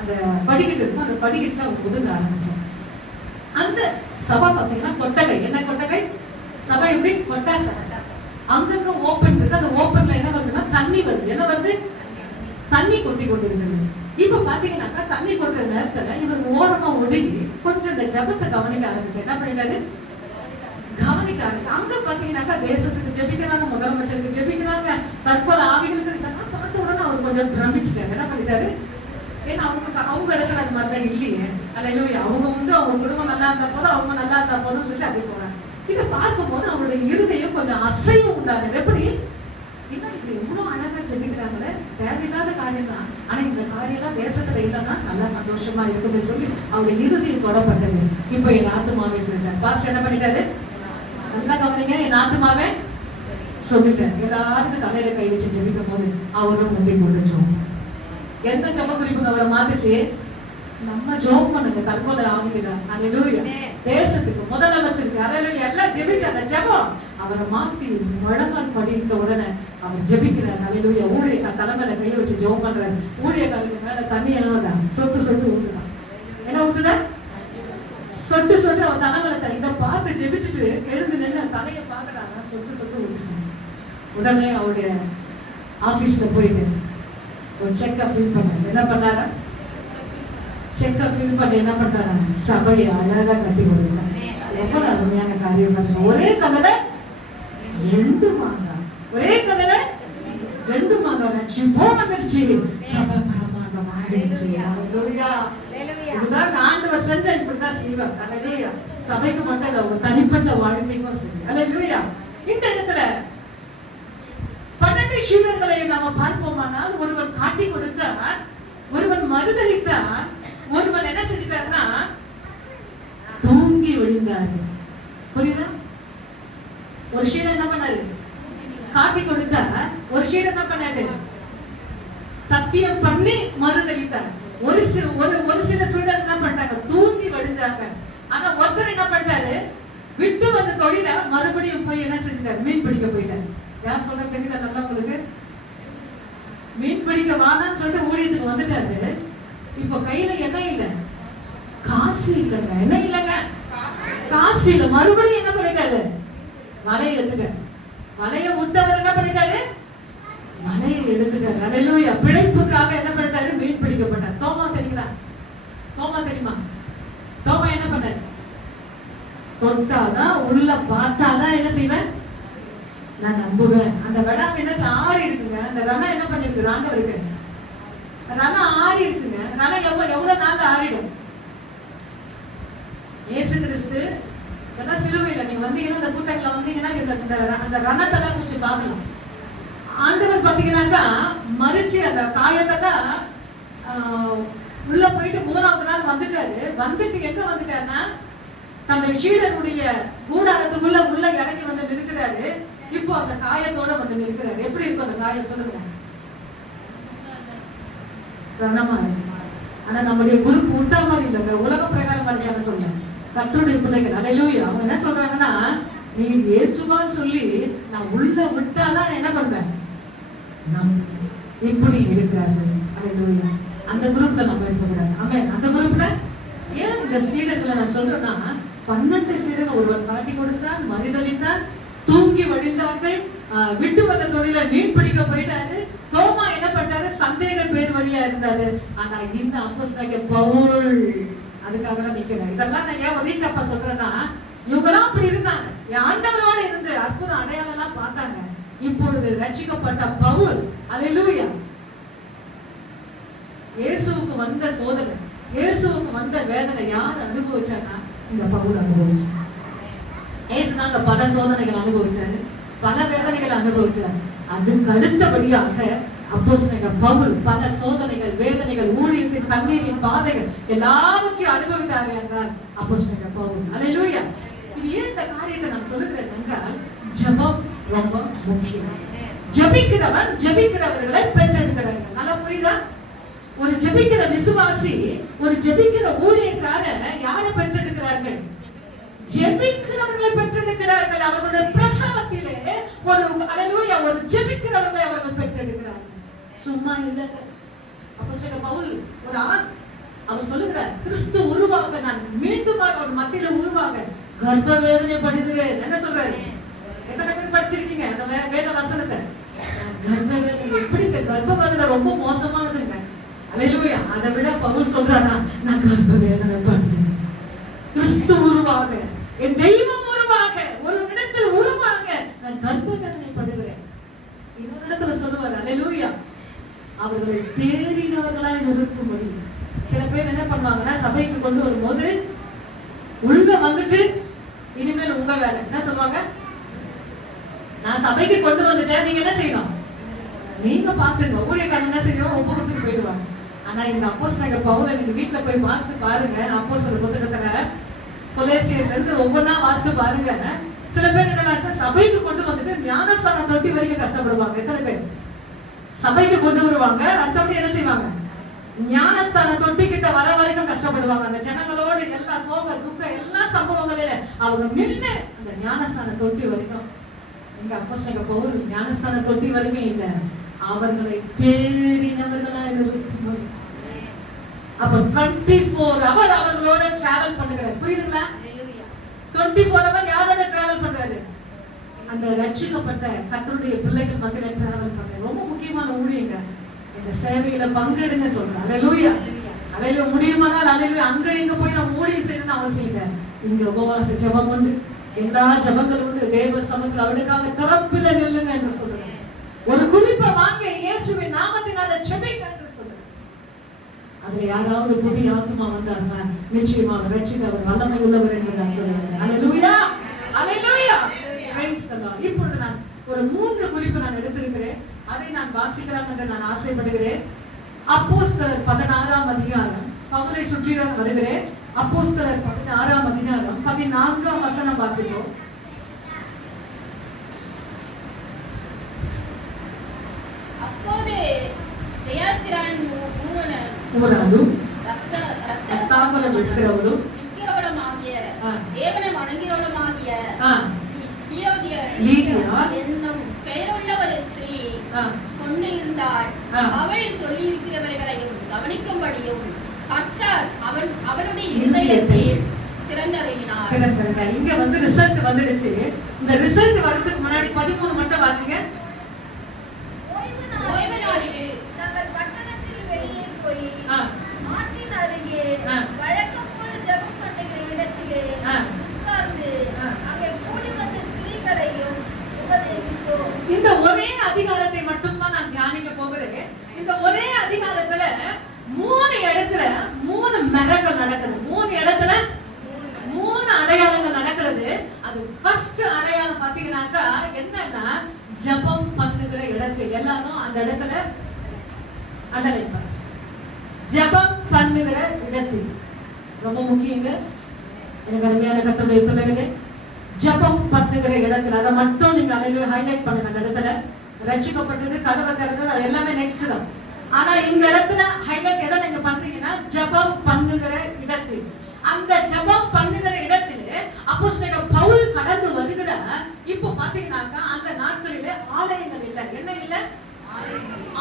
அந்த படிக்கட்டு இருக்கும், அந்த படிக்கட்டுல அவங்க ஒதுங்க ஆரம்பிச்சாங்க. அந்த சபை பார்த்தீங்கன்னா கொட்டகை. என்ன கொட்டகை? சபை எப்படி? கொட்டா சபை. அங்கங்க ஓப்பன் இருக்கு. அந்த ஓப்பன்ல என்ன வருதுன்னா தண்ணி வருது. என்ன வருது? தண்ணி கொட்டி கொண்டு இருக்குது. இப்ப பாத்தீங்கன்னாக்கா தண்ணி கொட்டுற நேரத்துல இவர் ஓரமா ஒதுங்கி கொஞ்சம் இந்த ஜபத்தை கவனிக்க ஆரம்பிச்சு. என்ன பண்ணிட்டாரு? கவனிக்க ஆரம்பிச்சு. அங்க பாத்தீங்கன்னாக்கா தேசத்துக்கு ஜெபிக்கிறாங்க, முதலமைச்சருக்கு ஜெபிக்கிறாங்க, தற்போது ஆவிகளுக்கு. இதெல்லாம் பார்த்த உடனே அவர் கொஞ்சம் பிரமிச்சுட்டாரு. என்ன பண்ணிட்டாரு? ஏன்னா அவங்க இடத்துல அந்த மாதிரிலாம் இல்லையே. அல்லேலூயா. அவங்க உண்டு, அவங்க குடும்பம் நல்லா இருந்தா போதும், அவங்க நல்லா இருந்தா போதும் சொல்லிட்டு அப்படி போறாங்க. இதை பார்க்கும் போது அவருடைய இருதயம் கொஞ்சம் அசைவு உண்டாகுது. எப்படி? இது எவ்வளவு அழகா ஜெபிக்கிறாங்களே, தேவையில்லாத காரியம் தான். ஆனா இந்த காரியம்லாம் தேசத்துல இல்லைன்னா நல்லா சந்தோஷமா இருக்குன்னு சொல்லி அவருடைய இருதயம் தொடப்பட்டது. இப்ப என் ஆத்துமாவே சொல்லிட்டாரு. பாஸ்டர் என்ன பண்ணிட்டாரு? நல்லா கவனிங்க. என் ஆத்துமாவே சொல்லிட்டேன். எல்லாருக்கும் தலையில கை வச்சு ஜெபிக்கும் போது அவரும் முந்தி கொண்டு ஜோம். எந்த ஜெப குறிப்புக்கு அவரை மாத்துச்சு? நம்ம ஜோம் பண்ணுங்க. தற்கொலை ஆவிகள அல்லேலூயா, தேசத்துக்கு, முதலமைச்சருக்கு அல்லேலூயா, எல்லாம் ஜெபிச்ச அந்த ஜெபம் அவரை மாத்தி முழங்கால் படித்த உடனே அவர் ஜெபிக்கிறார். அல்லேலூயா, ஊழிய தலைமையில கையை வச்சு ஜெபம் பண்றாரு. ஊழியக்காரருக்கு மேல தண்ணி என்ன சொட்டு சொட்டு ஊத்துதான். என்ன ஊத்துதா? சொட்டு சொட்டு அவன் தலைமையில. இதை பார்த்து ஜெபிச்சுட்டு எழுந்து நின்று தலையை பார்க்கறாங்க, சொட்டு சொட்டு ஊத்துச்சு. உடனே அவருடைய ஆபீஸ்ல போயிட்டு ஒரு செக்கை ஃபில் பண்ண என்ன பண்ணாரா? செக்கை ஃபில் பண்ணி என்ன பண்றாங்க? சபையை அழகா கட்டி கொடுக்குறாங்க. எவ்வளவு அருமையான காரியம் பண்ணுங்க. ஒரே கவலை 2 மாங்காய், ஒரே கவலை 2 மாங்காய் ரட்சிப்போ வந்துடுச்சு. சபை பிரமாண்டம் ஆயிடுச்சு. அல்லேலூயா. இதுதான் ஆண்டவர் செஞ்சா இப்படிதான் செய்வார். அல்லேலூயா. சபைக்கு மட்டும் இல்ல, ஒரு தனிப்பட்ட வாழ்க்கைக்கும் சரி. அல்லேலூயா. இந்த இடத்துல 12 சீடர்களை நாம பார்ப்போமானால், ஒருவன் காட்டி கொடுத்தான், ஒருவன் மறுதலித்தான், ஒருவன் என்ன செஞ்சிட்டார்னா தூங்கி விழுந்தாரு. புரியுதா? ஒரு சீடன் என்ன பண்ணாரு? காட்டி கொடுத்தா. ஒரு சீடன் என்ன பண்ணாரு? சத்தியம் பண்ணி மறுதலித்தார். ஒரு சில சீடர் என்ன பண்ணாங்க? தூங்கி விழுந்தாங்க. ஆனா ஒருத்தர் என்ன பண்ணாரு? விட்டு வந்த தொழில மறுபடியும் போய் என்ன செஞ்சிட்டாரு? மீன் பிடிக்க போயிட்டாரு. யார் சொல்ல தெரியுதா? நல்லா உங்களுக்கு மீன் பிடிக்க வானான்னு சொல்லிட்டு ஊழியத்துக்கு வந்துட்டாரு. இப்ப கையில என்ன இல்ல? காசு இல்லைங்க. என்ன இல்லைங்க? காசு இல்ல. மறுபடியும் என்ன பண்ணிட்டாரு? வலையை எடுத்துட்டாரு. வலைய விட்டவர் என்ன பண்ணிட்டாரு? வலையை எடுத்துட்டாரு. அல்லேலூயா. பிழைப்புக்காக என்ன பண்ணிட்டாரு? மீன் பிடிக்கப்பட்டார். தோமா தெரியுங்களா? தோமா தெரியுமா? தோமா என்ன பண்ணாரு? தொட்டாதான், உள்ள பார்த்தாதான் என்ன செய்வேன்? நான் நம்புவேன். அந்த விடாம என்ன ஆறி இருக்குங்க. அந்த ரணம் என்ன பண்ணிருக்கு? ஆண்டவருக்கு ரணம் ஆறி இருக்குங்க. ரணம் எவ்வளவு நாள் ஆறிடும்? இயேசு கிறிஸ்து இதெல்லாம் சிலுவையில நீங்க வந்தீங்கன்னா, இந்த கூட்டங்களை வந்தீங்கன்னா அந்த ரணத்தெல்லாம் குறிச்சு பார்க்கலாம். ஆண்டவர் பாத்தீங்கன்னாக்கா மறிச்சு அந்த காயத்தெல்லாம் உள்ள போயிட்டு 3ஆவது நாள் வந்துட்டாரு. வந்துட்டு எங்க வந்துட்டாருன்னா தன்னுடைய சீடருடைய கூடாரத்துக்குள்ள உள்ள இறங்கி வந்து நிற்கிறாரு. இப்போ அந்த காயத்தோட வந்து நிற்கிறாரு. எப்படி இருக்கும் அந்த காயம்? சொல்லுங்க. ரணமா இருக்கு. ஆனா நம்முடைய குரூப் விட்டா மாதிரி இல்லைங்க. உலக பிரகாரம் படிச்சாங்க சொல்ல கர்த்தருடைய பிள்ளைகள். அல்லேலூயா. அவங்க என்ன சொல்றாங்கன்னா, நீ இயேசுவான்னு சொல்லி நான் உள்ள விட்டாதான் என்ன பண்றேன்? இப்படி இருக்கிறார்கள். அல்லேலூயா. அந்த குரூப்ல நம்ம இருக்கக்கூடாது. ஆமென். அந்த குரூப்ல ஏன் இந்த சீடர்களை நான் சொல்றேன்னா, 12 சீடர் ஒருவன் காட்டி கொடுத்தான், மறுதலித்தான், தூங்கி வடிந்தார்கள், விட்டு வந்த தொழில மீன் பிடிக்க போயிட்டாரு. தோமா என்ன பண்ணாரு? சந்தேக பேர் வழியா இருந்தாரு. ஆனா இந்த அப்போஸ்தலனாகிய பவுல் அதுக்காக தான் நிக்கிறார். இதெல்லாம் நான் ஏன் ரீகப்பா சொல்றேன்னா, இவங்கெல்லாம் அப்படி இருந்தாங்க. ஆண்டவரோட இருந்து அற்புத அடையாளம் எல்லாம் பார்த்தாங்க. இப்பொழுது ரட்சிக்கப்பட்ட பவுல், அல்லேலூயா, இயேசுவுக்கு வந்த சோதனை, இயேசுவுக்கு வந்த வேதனை யார் அனுபவிச்சாங்கன்னா இந்த பவுல் அனுபவிச்சார். ஏசுதாங்க பல சோதனைகள் அனுபவிச்சாரு, பல வேதனைகள் அனுபவிச்சார். அதுக்கு அடுத்தபடியாக அப்போஸ்தலனாகிய பவுல் பல சோதனைகள், வேதனைகள், ஊழியத்தின் கண்ணீரின் பாதைகள் எல்லாவற்றையும் அனுபவித்தார் என்றார் அப்போஸ்தலனாகிய பவுல். அல்லேலூயா. இது ஏன் இந்த காரியத்தை நான் சொல்லுகிறேன் என்றால், ஜெபம் ரொம்ப முக்கியம். ஜெபிக்கிறவன் ஜெபிக்கிறவர்களை பெற்றெடுக்கிறார்கள். நல்லா புரியுதா? ஒரு ஜெபிக்கிற விசுவாசி, ஒரு ஜெபிக்கிற ஊழியக்காரர் யாரை பெற்றெடுக்கிறார்கள்? ஜெபிக்கிறவர்களை பெற்றெடுக்கிறார்கள். அவர்களுடைய பிரசவத்திலே ஒரு அல்லேலூயா, ஒரு ஜெபிக்கிறவர்களை அவர்கள் பெற்றெடுக்கிறார்கள். சும்மா இல்லைங்க. அப்போஸ்தலனாகிய பவுல் ஒரு ஆண், அவர் சொல்லுகிறார், கிறிஸ்து உருவாக நான் மீண்டும் அவர் மத்தியில உருவாக கர்ப்ப வேதனை படுகிறேன். என்ன சொல்றாரு? எத்தனை பேர் படிச்சிருக்கீங்க அந்த வேத வசனத்தை? கர்ப்ப வேதனை எப்படிங்க? கர்ப்ப வேதனை ரொம்ப மோசமானதுங்க. அல்லேலூயா. அதை விட பவுல் சொல்றாரா, நான் கர்ப்ப வேதனை படுறேன். கிறிஸ்து உருவாக, என் தெய்வம் உருவாக, ஒரு இடத்தில் உருவாக நான் கர்ப்ப வேதனை படுகிறேன். இன்னொரு இடத்துல சொல்லுவார், அல்லேலூயா, அவர்களை தேறினவர்களாய் நிறுத்தும்படி. சில பேர் என்ன பண்ணுவாங்கன்னா, சபைக்கு கொண்டு வரும்போது உள்ள வந்துட்டு இனிமேல் உங்க வேலை என்ன சொல்லுவாங்க? நான் சபைக்கு கொண்டு வந்துட்டேன், நீங்க என்ன செய்யணும்? நீங்க பாத்துங்க. ஊழியக்காரன் என்ன செய்யணும்? ஒப்பு கொடுத்துட்டு போயிடுவாங்க. ஆனா இந்த அப்போஸ்தலனாகிய பவுலை நீங்க வீட்டுல போய் வாசித்து பாருங்க. அப்போஸ்தலர் புத்தகத்துல கொலேசியர்ல இருந்து ஒவ்வொன்னா வாசித்து பாருங்க. சில பேர் என்ன சபைக்கு கொண்டு வந்துட்டு ஞானஸ்தான தொட்டி வரைக்கும் கஷ்டப்படுவாங்க. எத்தனை பேர் சபைக்கு கொண்டு வருவாங்க, அடுத்தபடி என்ன செய்வாங்க, ஞானஸ்தான தொட்டி கிட்ட வர வரைக்கும் கஷ்டப்படுவாங்க. அந்த ஜனங்களோடு எல்லா சோக துக்க எல்லா சம்பவங்களில அவங்க நின்று அந்த ஞானஸ்தான தொட்டி வரைக்கும். எங்க அப்போஸ்தலனாகிய பவுல் ஞானஸ்தான தொட்டி வரைக்கும் இல்ல, அவர்களை தேடினவர்களா நிறுத்தி. அப்ப 24 hour அவர்களோட டிராவல் பண்ணுகிறார். புரியுதுங்களா? 24 hour யாரோட டிராவல் பண்றாரு? அந்த ரட்சிக்கப்பட்ட கர்த்தருடைய பிள்ளைகள் மத்தியில டிராவல் பண்றாரு. ரொம்ப முக்கியமான ஊழியங்க. இந்த சேவையில பங்கெடுங்க சொல்றேன். அல்லேலூயா. அல்லேலூயா. முடியுமானால் அல்லேலூயா. அங்க இங்க போய் நம்ம ஊழியம் செய்யணும்னு அவசியம் இல்லை. இங்க உபவாச ஜெபம் உண்டு, எல்லா ஜெபங்கள் உண்டு. தேவ சமூகத்தில் அவனுக்காக திறப்பில நில்லுங்க என்று சொல்றேன். ஒரு குறிப்பை வாங்க, இயேசுவின் நாமத்தினால ஜெபிங்க என்று சொல்றேன். அதுல யாராவது புதிய ஆத்மா வந்தாருன்னா நிச்சயமாக ரட்சிக்க அவர் வல்லமை உள்ளவர் என்று நான் சொல்றேன். Hallelujah. Hallelujah. Praise the Lord. இப்பொழுது நான் ஒரு 3 குறிப்பு நான் எடுத்திருக்கிறேன். அதை நான் வாசிக்கலாம் என்று நான் ஆசைப்படுகிறேன். அப்போஸ்தலர் 16ஆம் அதிகாரம், பவுலை சுற்றி தான் வருகிறேன். அப்போஸ்தலர் 16ஆம் அதிகாரம் 14ஆம் வசனம் வாசிப்போம். அப்போது பெயாத்திரான் ஊராலும் ரத்தாம்பரம் இருக்கிறவரும் விக்கிரவளமாகிய தேவனை வணங்குகிறவளமாகிய லீதியா என்னும் பெயருள்ள ஒரு ஸ்திரீ கொண்டு இருந்தாள். அவள் சொல்லியிருக்கிறவர்களையும் கவனிக்கும்படியும் கர்த்தர் அவளுடைய இதயத்தை திறந்தறியினார். இங்க வந்து ரிசல்ட் வந்துடுச்சு. இந்த ரிசல்ட் வரதுக்கு முன்னாடி 13 மட்டும் வாசிங்க. ஓய்வு நாளில் நாங்கள் பட்டணத்தில் வெளியே போய் ஆற்றின் அருகே வழக்கம் போல ஜெபம் பண்ணுகிற இடத்திலே உட்கார்ந்து அங்கே கூடி வந்த ஸ்திரீகளையும் உபதேசித்தோம். இந்த ஒரே அதிகாரத்தை மட்டும் தான் நான் தியானிக்க போகிறேன். இந்த ஒரே அதிகாரத்துல 3 இடத்துல 3 மிரக்கல் நடக்குது. 3 இடத்துல 3 அடையாளங்கள் நடக்கிறது. அது ஃபர்ஸ்ட் அடையாளம் பாத்தீங்கன்னாக்கா என்னன்னா, ஜெபம் பண்ணுகிற இடத்தில் எல்லாரும் அந்த இடத்துல அடலைப்பாங்க. ஜெபம் பண்ணுகிற இடத்தில் ரொம்ப முக்கியங்க. எனக்கு அருமையான கர்த்தருடைய பிள்ளைகளே, ஜெபம் பண்ணுகிற இடத்துல அதை மட்டும் நீங்க அலையில ஹைலைட் பண்ணுங்க. அந்த இடத்துல ரட்சிக்கப்பட்டது, கதவை திறந்தது, அது எல்லாமே நெக்ஸ்ட் தான். ஆனா இந்த இடத்துல ஹைலைட் எதை நீங்க பண்றீங்கன்னா, ஜெபம் பண்ணுகிற இடத்தில். அந்த ஜெபம் பண்ணுகிற இடத்திலே அப்போஸ்தலனாகிய பவுல் கடந்து வருகிறார். இப்போ பாத்தீங்கன்னாக்கா அந்த நாட்களிலே ஆலயங்கள் இல்ல. என்ன இல்ல?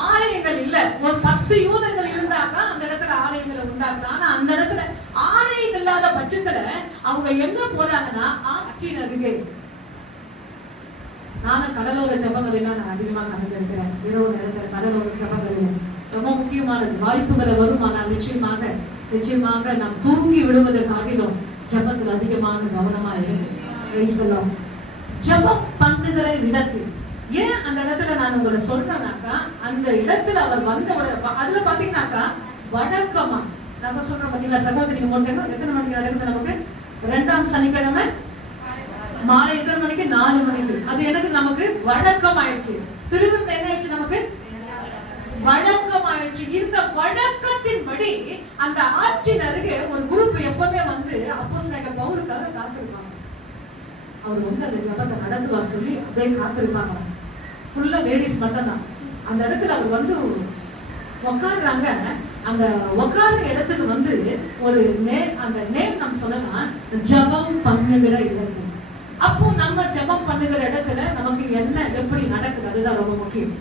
ஆலயங்கள் இல்ல. ஒரு 10 யூதர்கள் இருந்தாக்கா அந்த இடத்துல ஆலயங்களை உண்டாக்கலாம். ஆனா அந்த இடத்துல ஆலயங்கள் இல்லாத பட்சத்துல அவங்க எங்க போறாங்கன்னா ஆற்றின் அருகே. நானும் கடலோர ஜெபங்கள் எல்லாம் நான் அதிகமா கலந்துருக்கிறேன். இரவு நேரத்துல கடலோர ஜெபங்கள் ரொம்ப முக்கியமானது. வாய்ப்புகளை வருமானால் நிச்சயமாக நாம் தூங்கி விடுவதை காட்டிலும் ஜெபத்தில் அதிகமாக கவனமா இருக்கும். ஜெபம் பண்ணுகிற இடத்தில் ஏன் அந்த இடத்துல நான் உங்களை சொல்றேன்னாக்கா, அந்த இடத்துல அவர் வந்தவுடனே அதுல பாத்தீங்கன்னாக்கா வழக்கமா நம்ம சொல்றோம் பாத்தீங்களா சகோதரிக்கு மொட்டைமா எத்தனை மணிக்கு நடக்குது? நமக்கு 2ஆம் சனிக்கிழமை மாலை எத்தனை மணிக்கு? 4 மணிக்கு. அது எனக்கு நமக்கு வழக்கம் ஆயிடுச்சு. திருவிழா என்ன ஆயிடுச்சு? நமக்கு வழக்கம் ஆயிடுச்சு. இந்த வழக்கத்தின்படி அந்த ஆற்றின் அருகே ஒரு குரூப் எப்பவுமே வந்து அப்போஸ்தலனாகிய பவுலுக்காக காத்திருப்பாங்க. அவர் வந்து அந்த ஜெபத்தை நடத்துவார் சொல்லி அப்படியே காத்திருப்பாங்க. ஃபுல்லா லேடிஸ் மட்டும் தான். அந்த இடத்துல அவர் வந்து உட்காடுறாங்க. அந்த உட்கார இடத்துக்கு வந்து ஒரு அந்த நேம் நம்ம சொல்லலாம், ஜெபம் பண்ணுகிற இடத்துல. அப்போ நம்ம ஜெபம் பண்ணுகிற இடத்துல நமக்கு என்ன எப்படி நடக்குது அதுதான் ரொம்ப முக்கியம்.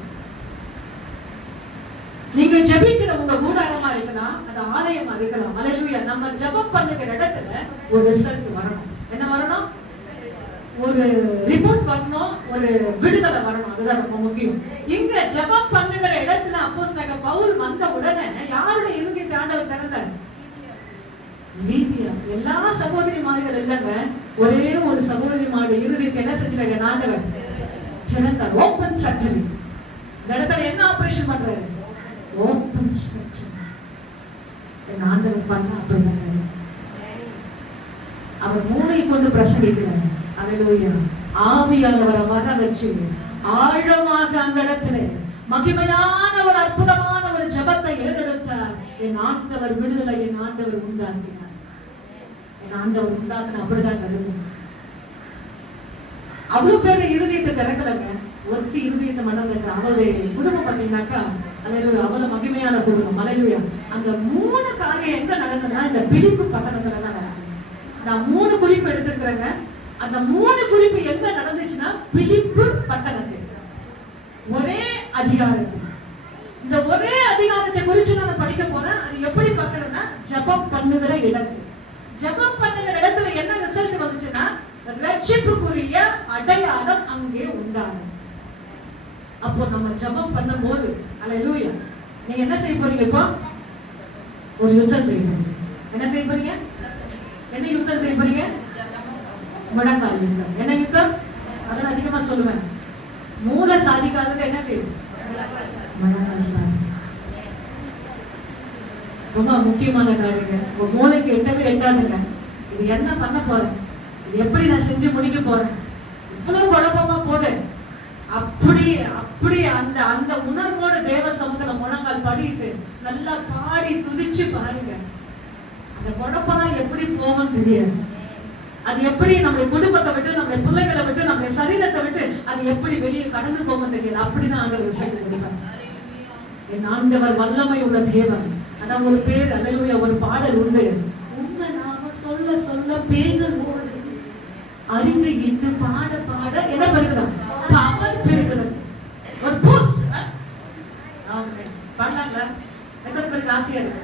நீங்க ஜெபிக்கிற உங்க கூடாரமா இருக்கலாம், அது ஆலயமா இருக்கலாம். அல்லேலூயா. நம்ம ஜெபம் பண்ணுகிற இடத்துல ஒரு ரிசல்ட் வரணும். என்ன வரணும்? ஒரு ரிப்போர்ட் வரணும், ஒரு விடுதலை வரணும். அதுதான் ரொம்ப முக்கியம். இங்க ஜெபம் பண்ணுகிற இடத்துல அப்போஸ்தலனாகிய பவுல் வந்த உடனே யாருடைய இருதயத்தை ஆண்டவர் திறந்தார்? லீதியா. எல்லா சகோதரிமார்கள் இல்லைங்க, ஒரே ஒரு சகோதரிமாருடைய இருதயத்தை என்ன செஞ்சாங்க? ஆண்டவர் திறந்தார். Open surgery. இந்த இடத்துல என்ன ஆபரேஷன் பண்றாரு? Open surgery. என் ஆண்டவர் பண்ண அப்படின்னாங்க. அவர் மூளை கொண்டு பிரசங்கிக்கிறார். அல்லேலூயா. ஆவியானவரை வர வச்சு ஆழமாக அந்த இடத்துல மகிமையான ஒரு அற்புதமான ஒரு ஜெபத்தை ஏறெடுத்தார். என் ஆண்டவர் விடுதலை, என் ஆண்டவர் உண்டாக்கினார். என் ஆண்டவர் உண்டாக்குன அப்படிதான் இருக்கும். அவ்வளவு பேர் இருதயத்தை திறக்கலங்க. ஒருத்தி இருதயத்தை மனதில் அவளுடைய குடும்பம் பார்த்தீங்கன்னாக்கா அவ்வளவு மகிமையான குடும்பம். அலையிலுயா. அந்த 3 காரியம் எங்க நடந்ததுன்னா இந்த பிலிப்பு பட்டணத்துல தான் நடந்தது. நான் 3 குறிப்பு எடுத்திருக்கிறேங்க. அந்த 3 குறிப்பு எங்க நடந்துச்சுன்னா பிலிப்பு பட்டணத்தில் ஒரே அதிகாரத்தில். இந்த ஒரே அதிகாரத்தை குறிச்சு நான் படிக்க போறேன். அது எப்படி பார்க்கறேன்னா ஜெபம் பண்ணுகிற இடத்துல. ஜெபம் பண்ணுகிற இடத்துல என்ன ரிசல்ட் வந்துச்சுன்னா ரட்சிப்புக்குரிய அடையாளம் அங்கே உண்டானது. அப்போ நம்ம ஜெபம் பண்ணும்போது அல்லேலூயா, நீங்க என்ன செய்ய போறீங்க? இப்போ ஒரு யுத்தம் செய்ய போறீங்க. என்ன செய்ய போறீங்க? என்ன யுத்தம் செய்ய போறீங்க? முழங்கால் யுத்தம். என்ன யுத்தம்? அதான் அதிகமா சொல்லுவேன். மூளை சாதிக்காதது என்ன செய்யும்? முழங்கால் சாதி. ரொம்ப முக்கியமான காரியங்க. உங்க மூளைக்கு எட்டவே எட்டாதுங்க. இது என்ன பண்ண போறேன், இது எப்படி நான் செஞ்சு முடிக்க போறேன், இவ்வளவு குழப்பமா போகுது. அப்படி அப்படி அந்த அந்த உணர்வோட தேவ சமூகத்துல முழங்கால் படிட்டு நல்லா பாடி துதிச்சு பாருங்க. அந்த குழப்பம் எப்படி போகும் தெரியாது. அது எப்படி நம்முடைய குடும்பத்தை விட்டு, நம்முடைய பிள்ளைகளை விட்டு, நம்முடைய சரீரத்தை விட்டு அது எப்படி வெளியே கடந்து போகும் தெரியாது. அப்படிதான் ஆண்டவர் செய்து கொடுப்பார். என் ஆண்டவர் வல்லமை உள்ள தேவன். அதான் ஒரு பேர் அல்லேலூயா, ஒரு பாடல் உண்டு. உங்க நாம சொல்ல சொல்ல பேய்கள் ஓடுது, அறிந்து இட்டு பாட பாட என்ன பண்ணுகிறான்? பவர் பெறுகிறது. ஒரு போஸ்ட் பண்ணாங்களா? எத்தனை பேருக்கு ஆசையா இருக்கு?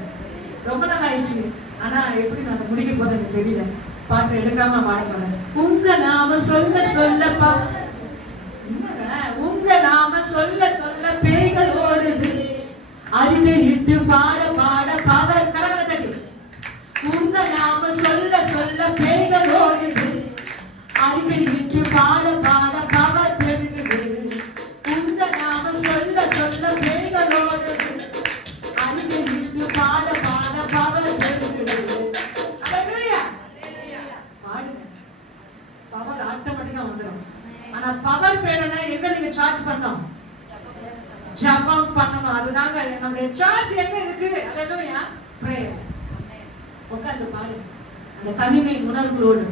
ரொம்ப நாள் ஆயிடுச்சு. ஆனா எப்படி நான் முடிக்க போறேன்னு தெரியல. பாட்டு எடுக்காம பாட போறேன். உங்க நாம சொல்ல சொல்ல உங்க நாம சொல்ல சொல்ல பேய்கள் ஓடுது, அறிவை இட்டு பாட பாட பவர் கரங்களை. உங்க நாம சொல்ல சொல்ல பேய்கள் ஓடுது, அறிவை இட்டு பாட பாட பவர் பெருகுது. உங்க நாம சொல்ல சொல்ல பேய்கள் ஓடுது, அறிவை இட்டு பாட பாட பவர் பெருகுது. பாடுங்க, பவர் ஆட்டோமேட்டிக்கா வந்துடும். ஆனா பவர் பேரனா எங்க நீங்க சார்ஜ் பண்ணணும்? ஜெபம் பண்ணணும். அதுதாங்க நம்முடைய சார்ஜ் எங்க இருக்கு? அல்லேலூயா, பிரேயர். உட்கார்ந்து பாருங்க. அந்த தனிமையின் உணர்வுகளோடு,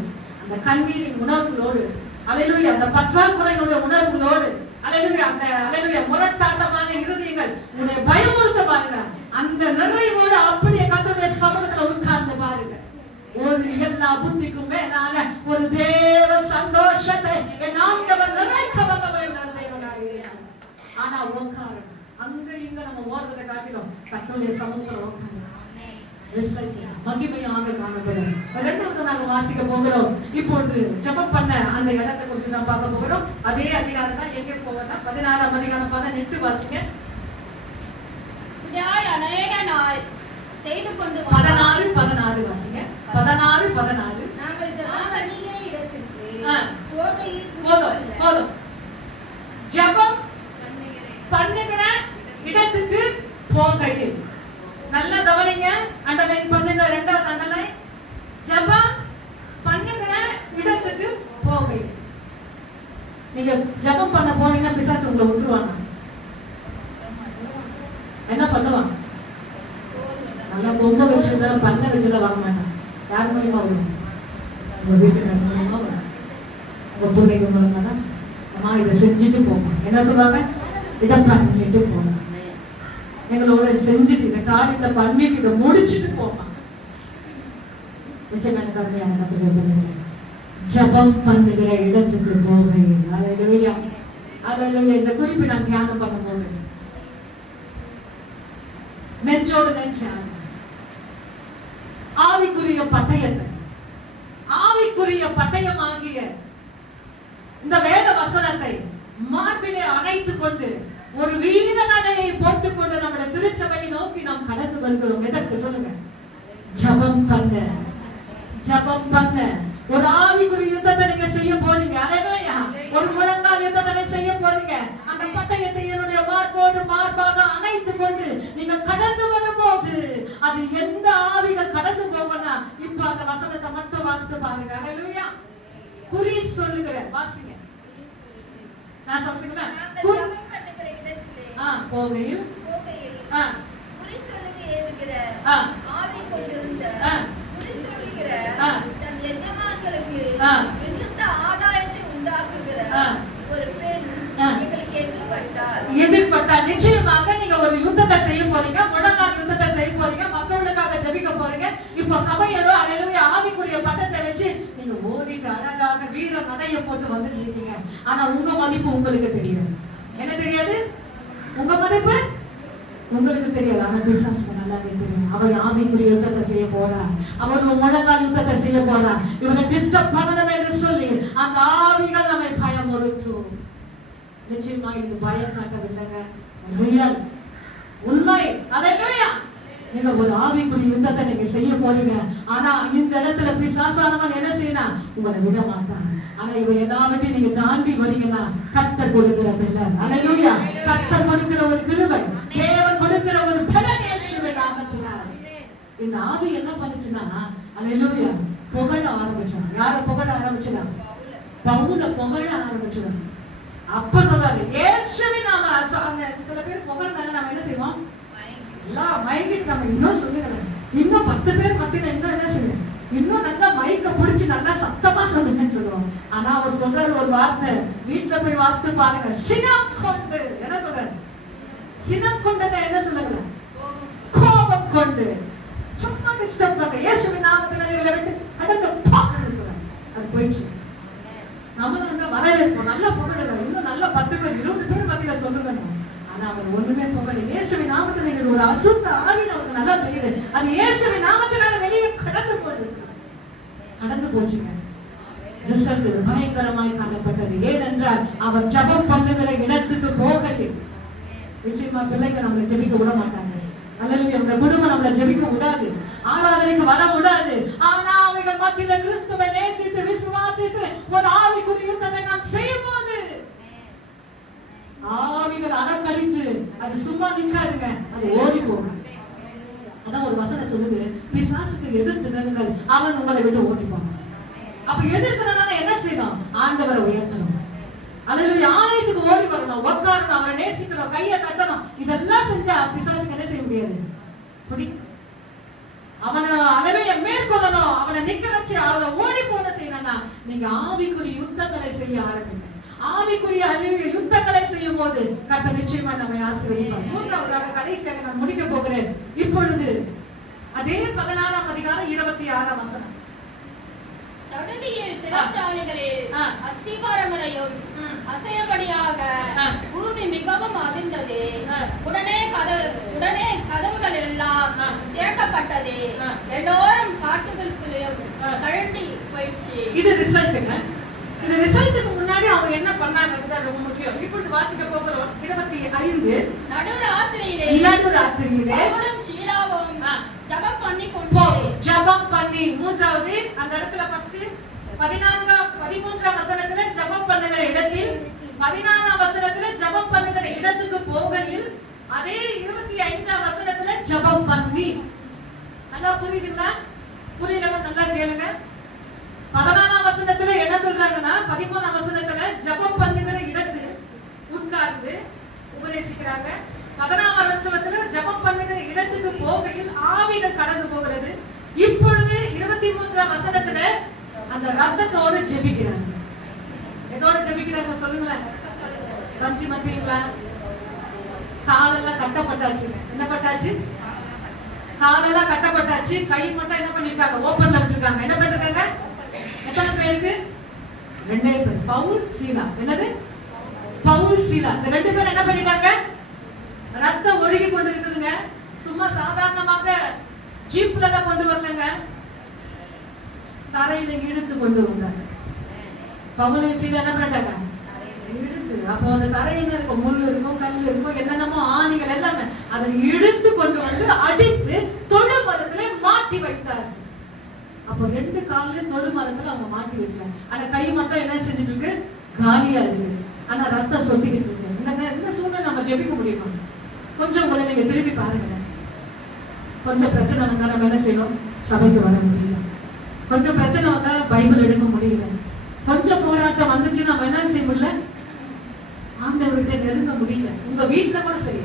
அந்த கண்ணீரின் உணர்வுகளோடு, அல்லேலூயா, அந்த பற்றாக்குறையினுடைய உணர்வுகளோடு, அல்லேலூயா, அந்த அல்லேலூயா முரட்டாட்டமான இருதயங்கள் உங்களை பயமுறுத்த பாருங்க. அந்த நிறைவோடு அப்படியே கர்த்தருடைய சமூகத்துல உட்கார்ந்து பாருங்க. ஒரு எல்லா புத்திக்கும் மேலான ஒரு தேவ சந்தோஷத்தை என் ஆண்டவர் நிறைக்க வல்லமையுள்ள தேவனாய் இருக்கிறார். ஆனா உட்காரு, அங்க இங்க நம்ம ஓடுறதை காட்டிலும் கர்த்தருடைய சமூகத்துல உட்காரு. மகிமையாக காணப்படும். 2வது நாங்க வாசிக்க போகிறோம். இப்பொழுது ஜெபம் பண்ண அந்த இடத்தை குறித்து நான் பார்க்க போகிறோம். அதே அதிகாரம் தான். எங்க போவோம்னா 16ஆம் அதிகாரம் 18 வாசிங்க. அநேக நாள் செய்து கொண்டு 16 வாசிங்க. 16 நாங்கள் ஜெபம் பண்ணுகிற இடத்திற்கு போகையில் போதும். ஜெபம் பண்ணுகிற இடத்துக்கு போகையில். நல்லா கவனிங்க. அண்டர்லைன் பண்ணுங்க. 2வது அண்டர்லைன். ஜெபம் பண்ணுகிற இடத்துக்கு போகையில். நீங்க ஜெபம் பண்ண போனீங்கன்னா பிசாசு உங்களை விட்டுருவாங்க. என்ன பண்ணுவாங்க? நல்லா பொம்மை வச்சுருந்தா பண்ண வச்சுதான் வாங்க மாட்டான். யார் மூலியமா வரும்? உங்க வீட்டுக்கார மூலியமா வரும். உங்க பிள்ளைங்க மூலமா தான். அம்மா இதை செஞ்சுட்டு போமா. என்ன சொல்லுவாங்க? இதை பண்ணிட்டு போமா. எங்களோட செஞ்சுட்டு இந்த காரியத்தை பண்ணிட்டு இதை முடிச்சுட்டு போமா. நிச்சயமான கருமையான கத்துக்க ஜெபம் பண்ணுகிற இடத்துக்கு போகையில். அல்லேலூயா, அல்லேலூயா. இந்த குறிப்பு நான் தியானம் பண்ண போகிறேன். நெஞ்சோடு நெஞ்சாக ஆவிக்குரிய பட்டயத்தை, ஆவிக்குரிய பட்டயமாகிய இந்த வேத வசனத்தை மார்பிலே அணைத்துக் கொண்டு ஒரு வீர நடையை போட்டுக்கொண்டு நம்முடைய திருச்சபையை நோக்கி நாம் கடந்து வருகிறோம். எதற்கு சொல்லுங்க? ஜெபம் பண்ண. ஜெபம் பண்ண. ஒரு ஆவிக்குரிய யுத்தத்தை நீங்க செய்ய போறீங்க. அல்லேலூயா. ஒரு முழங்கால் யுத்தத்தை செய்ய போறீங்க. அந்த பட்டயத்தை என்னுடைய மார்போடு மார்பாக அணைத்துக் கொண்டு நீங்க கடந்து வரும்போது அது எந்த ஆவிகள் கடந்து போகனா இப்ப அந்த வசனத்தை மட்டும் வாசித்து பாருங்க. அல்லேலூயா. குறி சொல்லுகிற வாசிங்க. நான் சொல்றீங்களா? போகையில் குறி சொல்லுகிற ஆவி கொண்டிருந்த குறி சொல்லுகிற சபையரோ அல்லேலூயா ஆவிக்குரிய பட்டத்தை வச்சு நீங்க ஓடிட்டு அழகாக வீர நடைய போட்டு வந்துட்டு இருக்கீங்க. ஆனா உங்க மதிப்பு உங்களுக்கு தெரியாது. என்ன தெரியாது? உங்க மதிப்பு உங்களுக்கு தெரியாது. ஆனா பிசாசுக்கு நல்லாவே தெரியும். அவன் ஆவிக்குரிய யுத்தத்தை செய்ய போறா, அவன் முழங்கால் யுத்தத்தை செய்ய போறா. இவனை டிஸ்டர்ப் பண்ணணும் என்று சொல்லி அந்த ஆவிகள் நம்மை பயமுறுத்தும். நிச்சயமா இது பயம் காட்டவில்லைங்க, ரியல் உண்மை. அல்லேலூயா. நீங்க ஒரு ஆவிக்குரிய யுத்தத்தை நீங்க செய்ய போறீங்க. ஆனா இந்த இடத்துல பிசாசானவன் என்ன செய்யணும்? உங்களை விட மாட்டான். ஆனா இவ எல்லாவற்றையும் நீங்க தாண்டி வரீங்கன்னா கர்த்தர் கொடுக்கிற பலன். அல்லேலூயா. கர்த்தர் கொடுக்கிற ஒரு கிருபை, தேவன் கொடுக்கிற ஒரு பலன் இயேசுவின் நாமத்தினால். இந்த ஆவி என்ன பண்ணுச்சுன்னா அல்லேலூயா புகழ ஆரம்பிச்சான். யார புகழ ஆரம்பிச்சா? பவுல புகழ ஆரம்பிச்சான். அப்ப சொல்றாரு இயேசுவின் நாம. சில பேர் புகழ்ந்தாங்க, நாம என்ன செய்வோம்? எல்லாம் மயங்கிட்டு நம்ம இன்னும் சொல்லுங்களேன், இன்னும் 10 பேர் மத்தியில இன்னும் என்ன செய்யணும்? இன்னும் நல்லா மைக்க பிடிச்சு நல்லா சத்தமா சொல்லுங்கன்னு சொல்லுவோம். ஆனா அவர் சொல்றாரு ஒரு வார்த்தை, வீட்டுல போய் வாசித்து பாருங்க. சினம் கொண்டு. என்ன சொல்றாரு? சினம் கொண்டதை என்ன சொல்லுங்களேன்? கோபம் கொண்டு. சும்மா டிஸ்டர்ப் பண்ண இயேசுவின் நாமத்தினால இவளை விட்டு அடங்க பான்னு சொல்றாரு. அது போயிடுச்சு. நம்மளும் வந்து வரவேற்போம், நல்லா புகழுங்க, இன்னும் நல்லா 10 பேர் 20 பேர் மத்தியில சொல்லுங்க. ஆனா அவர் ஒண்ணுமே புகழ. இயேசுவின் நாமத்தினால இது ஒரு அசுத்த ஆவியில அவருக்கு நல்லா தெரியுது. அது இயேசுவின் நாமத்தினால வெளியே கடந்து போச்சுங்க. ரிசல்ட் பயங்கரமாய் காணப்பட்டது. ஏனென்றால் அவர் ஜெபம் பண்ணுகிற இடத்துக்கு போகல. நிச்சயமா பிள்ளைங்க நம்மளை ஜெபிக்க விட மாட்டாங்க. அல்லது நம்ம குடும்பம் நம்மளை ஜெபிக்க விடாது, ஆராதனைக்கு வர விடாது. ஆனா அவைகள் மத்தியில கிறிஸ்துவை நேசித்து விசுவாசித்து ஒரு ஆவிக்குரிய யுத்தத்தை நாம் செய்யும் போது ஆவிகள் அலக்கடித்து அது சும்மா நிக்காதுங்க, அது ஓடி போகும். அதான் ஒரு வசனம் சொல்லுது, பிசாசுக்கு எதிர்த்து நில்லுங்கள், அவன் உங்களை விட்டு ஓடிப்பான். அப்ப எதிர்க்கிறனால என்ன செய்யணும்? ஆண்டவரை உயர்த்தணும். அல்லேலூயா. ஆலயத்துக்கு ஓடி வரணும், உட்காரணும், அவரை நேசிக்கணும், கையை தட்டணும். இதெல்லாம் செஞ்சா பிசாசுக்கு என்ன செய்ய முடியாது? அவனை அல்லேலூயா மேற்கொள்ளணும், அவனை நிக்க வச்சு அவனை ஓடி போன செய்யணும்னா நீங்க ஆவிக்குரிய யுத்தங்களை செய்ய ஆரம்பிங்க. ஆவிக்குரிய அல்லேலூயா யுத்தங்களை செய்யும் போது கர்த்தர் நிச்சயமா நம்மை ஆசீர்வதிப்பார். மூன்றாவதாக கடைசியாக நான் முடிக்க போகிறேன். இப்பொழுது அதே 14ஆம் அதிகாரம் 26ஆம் வசனம். தொடர்ச்சியில் சிறைச்சாலைகளில் அஸ்திபாரங்களையும் அசையபடியாக பூமி மிகவும் அதிர்ந்தது. உடனே கதவுகள் எல்லாம் திறக்கப்பட்டது. எல்லோரும் காட்டுகளுக்குள்ளே கழண்டி போயிடுச்சு. இது ரிசல்ட்டுங்க. இந்த ரிசல்ட்டுக்கு முன்னாடி அவங்க என்ன பண்ணாங்க ரொம்ப முக்கியம். இப்பொழுது வாசிக்க போகிறோம் 25. நடுராத்திரியிலே பவுலும் சீலாவும் ஜெபம் பண்ணி மூன்றாவது அந்த இடத்துல ஃபர்ஸ்ட் 13ஆம் வசனத்துல ஜெபம் பண்ணுகிற இடத்தில் 14ஆம் வசனத்துல ஜெபம் பண்ணுகிற இடத்துக்கு போகையில் அதே 25ஆம் வசனத்துல ஜெபம் பண்ணி. நல்லா புரியுதுங்களா? புரியலவங்க நல்லா கேளுங்க. 14ஆம் வசனத்துல என்ன சொல்றாங்கன்னா 13ஆம் வசனத்துல ஜெபம் பண்ணுகிற இடத்தில் உட்கார்ந்து உபதேசிக்கிறாங்க. 14ஆம் வசனத்துல ஜெபம் பண்ணுகிற இடத்துக்கு போகையில் ஆவிகள் கடந்து போகிறது. இப்பொழுது 23ஆம் வசனத்துல அந்த ரத்தத்தோடு ஜெபிக்கிறாங்க. எதோட ஜெபிக்கிறாங்க சொல்லுங்களேன்? ரஞ்சி மத்தீங்களா? காலெல்லாம் கட்டப்பட்டாச்சு. என்ன பட்டாச்சு? காலெல்லாம் கட்டப்பட்டாச்சு. கை மட்டும் என்ன பண்ணிருக்காங்க? ஓபன்ல விட்டுருக்காங்க. என்ன பண்ணிருக்காங்க? எத்தனை பேருக்கு? 2 பேர். பவுல் சீலா. என்னது? பவுல் சீலா. இந்த 2 பேர் என்ன பண்ணிட்டாங்க? ரத்தம் ஒழுகி கொண்டு இருக்குதுங்க. சும்மா சாதாரணமாக ஜீப்ல தான் கொண்டு வரலங்க, தரையில இழுத்து கொண்டு வந்தாங்க. பவுல் சீலா என்ன பண்ணிட்டாங்க? இழுத்து. அப்போ அந்த தரையில இருக்கும் முள் இருக்கும், கல் இருக்கும், என்னென்னமோ ஆணிகள் எல்லாமே அதை இழுத்து கொண்டு வந்து அடித்து தொழு மரத்துல மாட்டி வைத்தார்கள். அப்போ 2 காலையும் தொழு மரத்துல அவங்க மாட்டி வச்சாங்க. ஆனா கை மட்டும் என்ன செஞ்சுட்டு இருக்கு? காலியா இருக்கு. ஆனா ரத்தம் சொட்டிக்கிட்டு இருக்கு. இந்த சூழ்நிலை நம்ம ஜெபிக்க முடியுமா? கொஞ்சம் உங்களை நீங்க திருப்பி பாருங்க. கொஞ்சம் பிரச்சனை வந்தா நம்ம என்ன செய்யணும்? சபைக்கு வர முடியல. கொஞ்சம் பிரச்சனை வந்தா பைபிள் எடுக்க முடியல. கொஞ்சம் போராட்டம் வந்துச்சு, நம்ம என்ன செய்ய முடியல? ஆண்டவர்கிட்ட நெருங்க முடியல. உங்க வீட்டுல கூட சரி,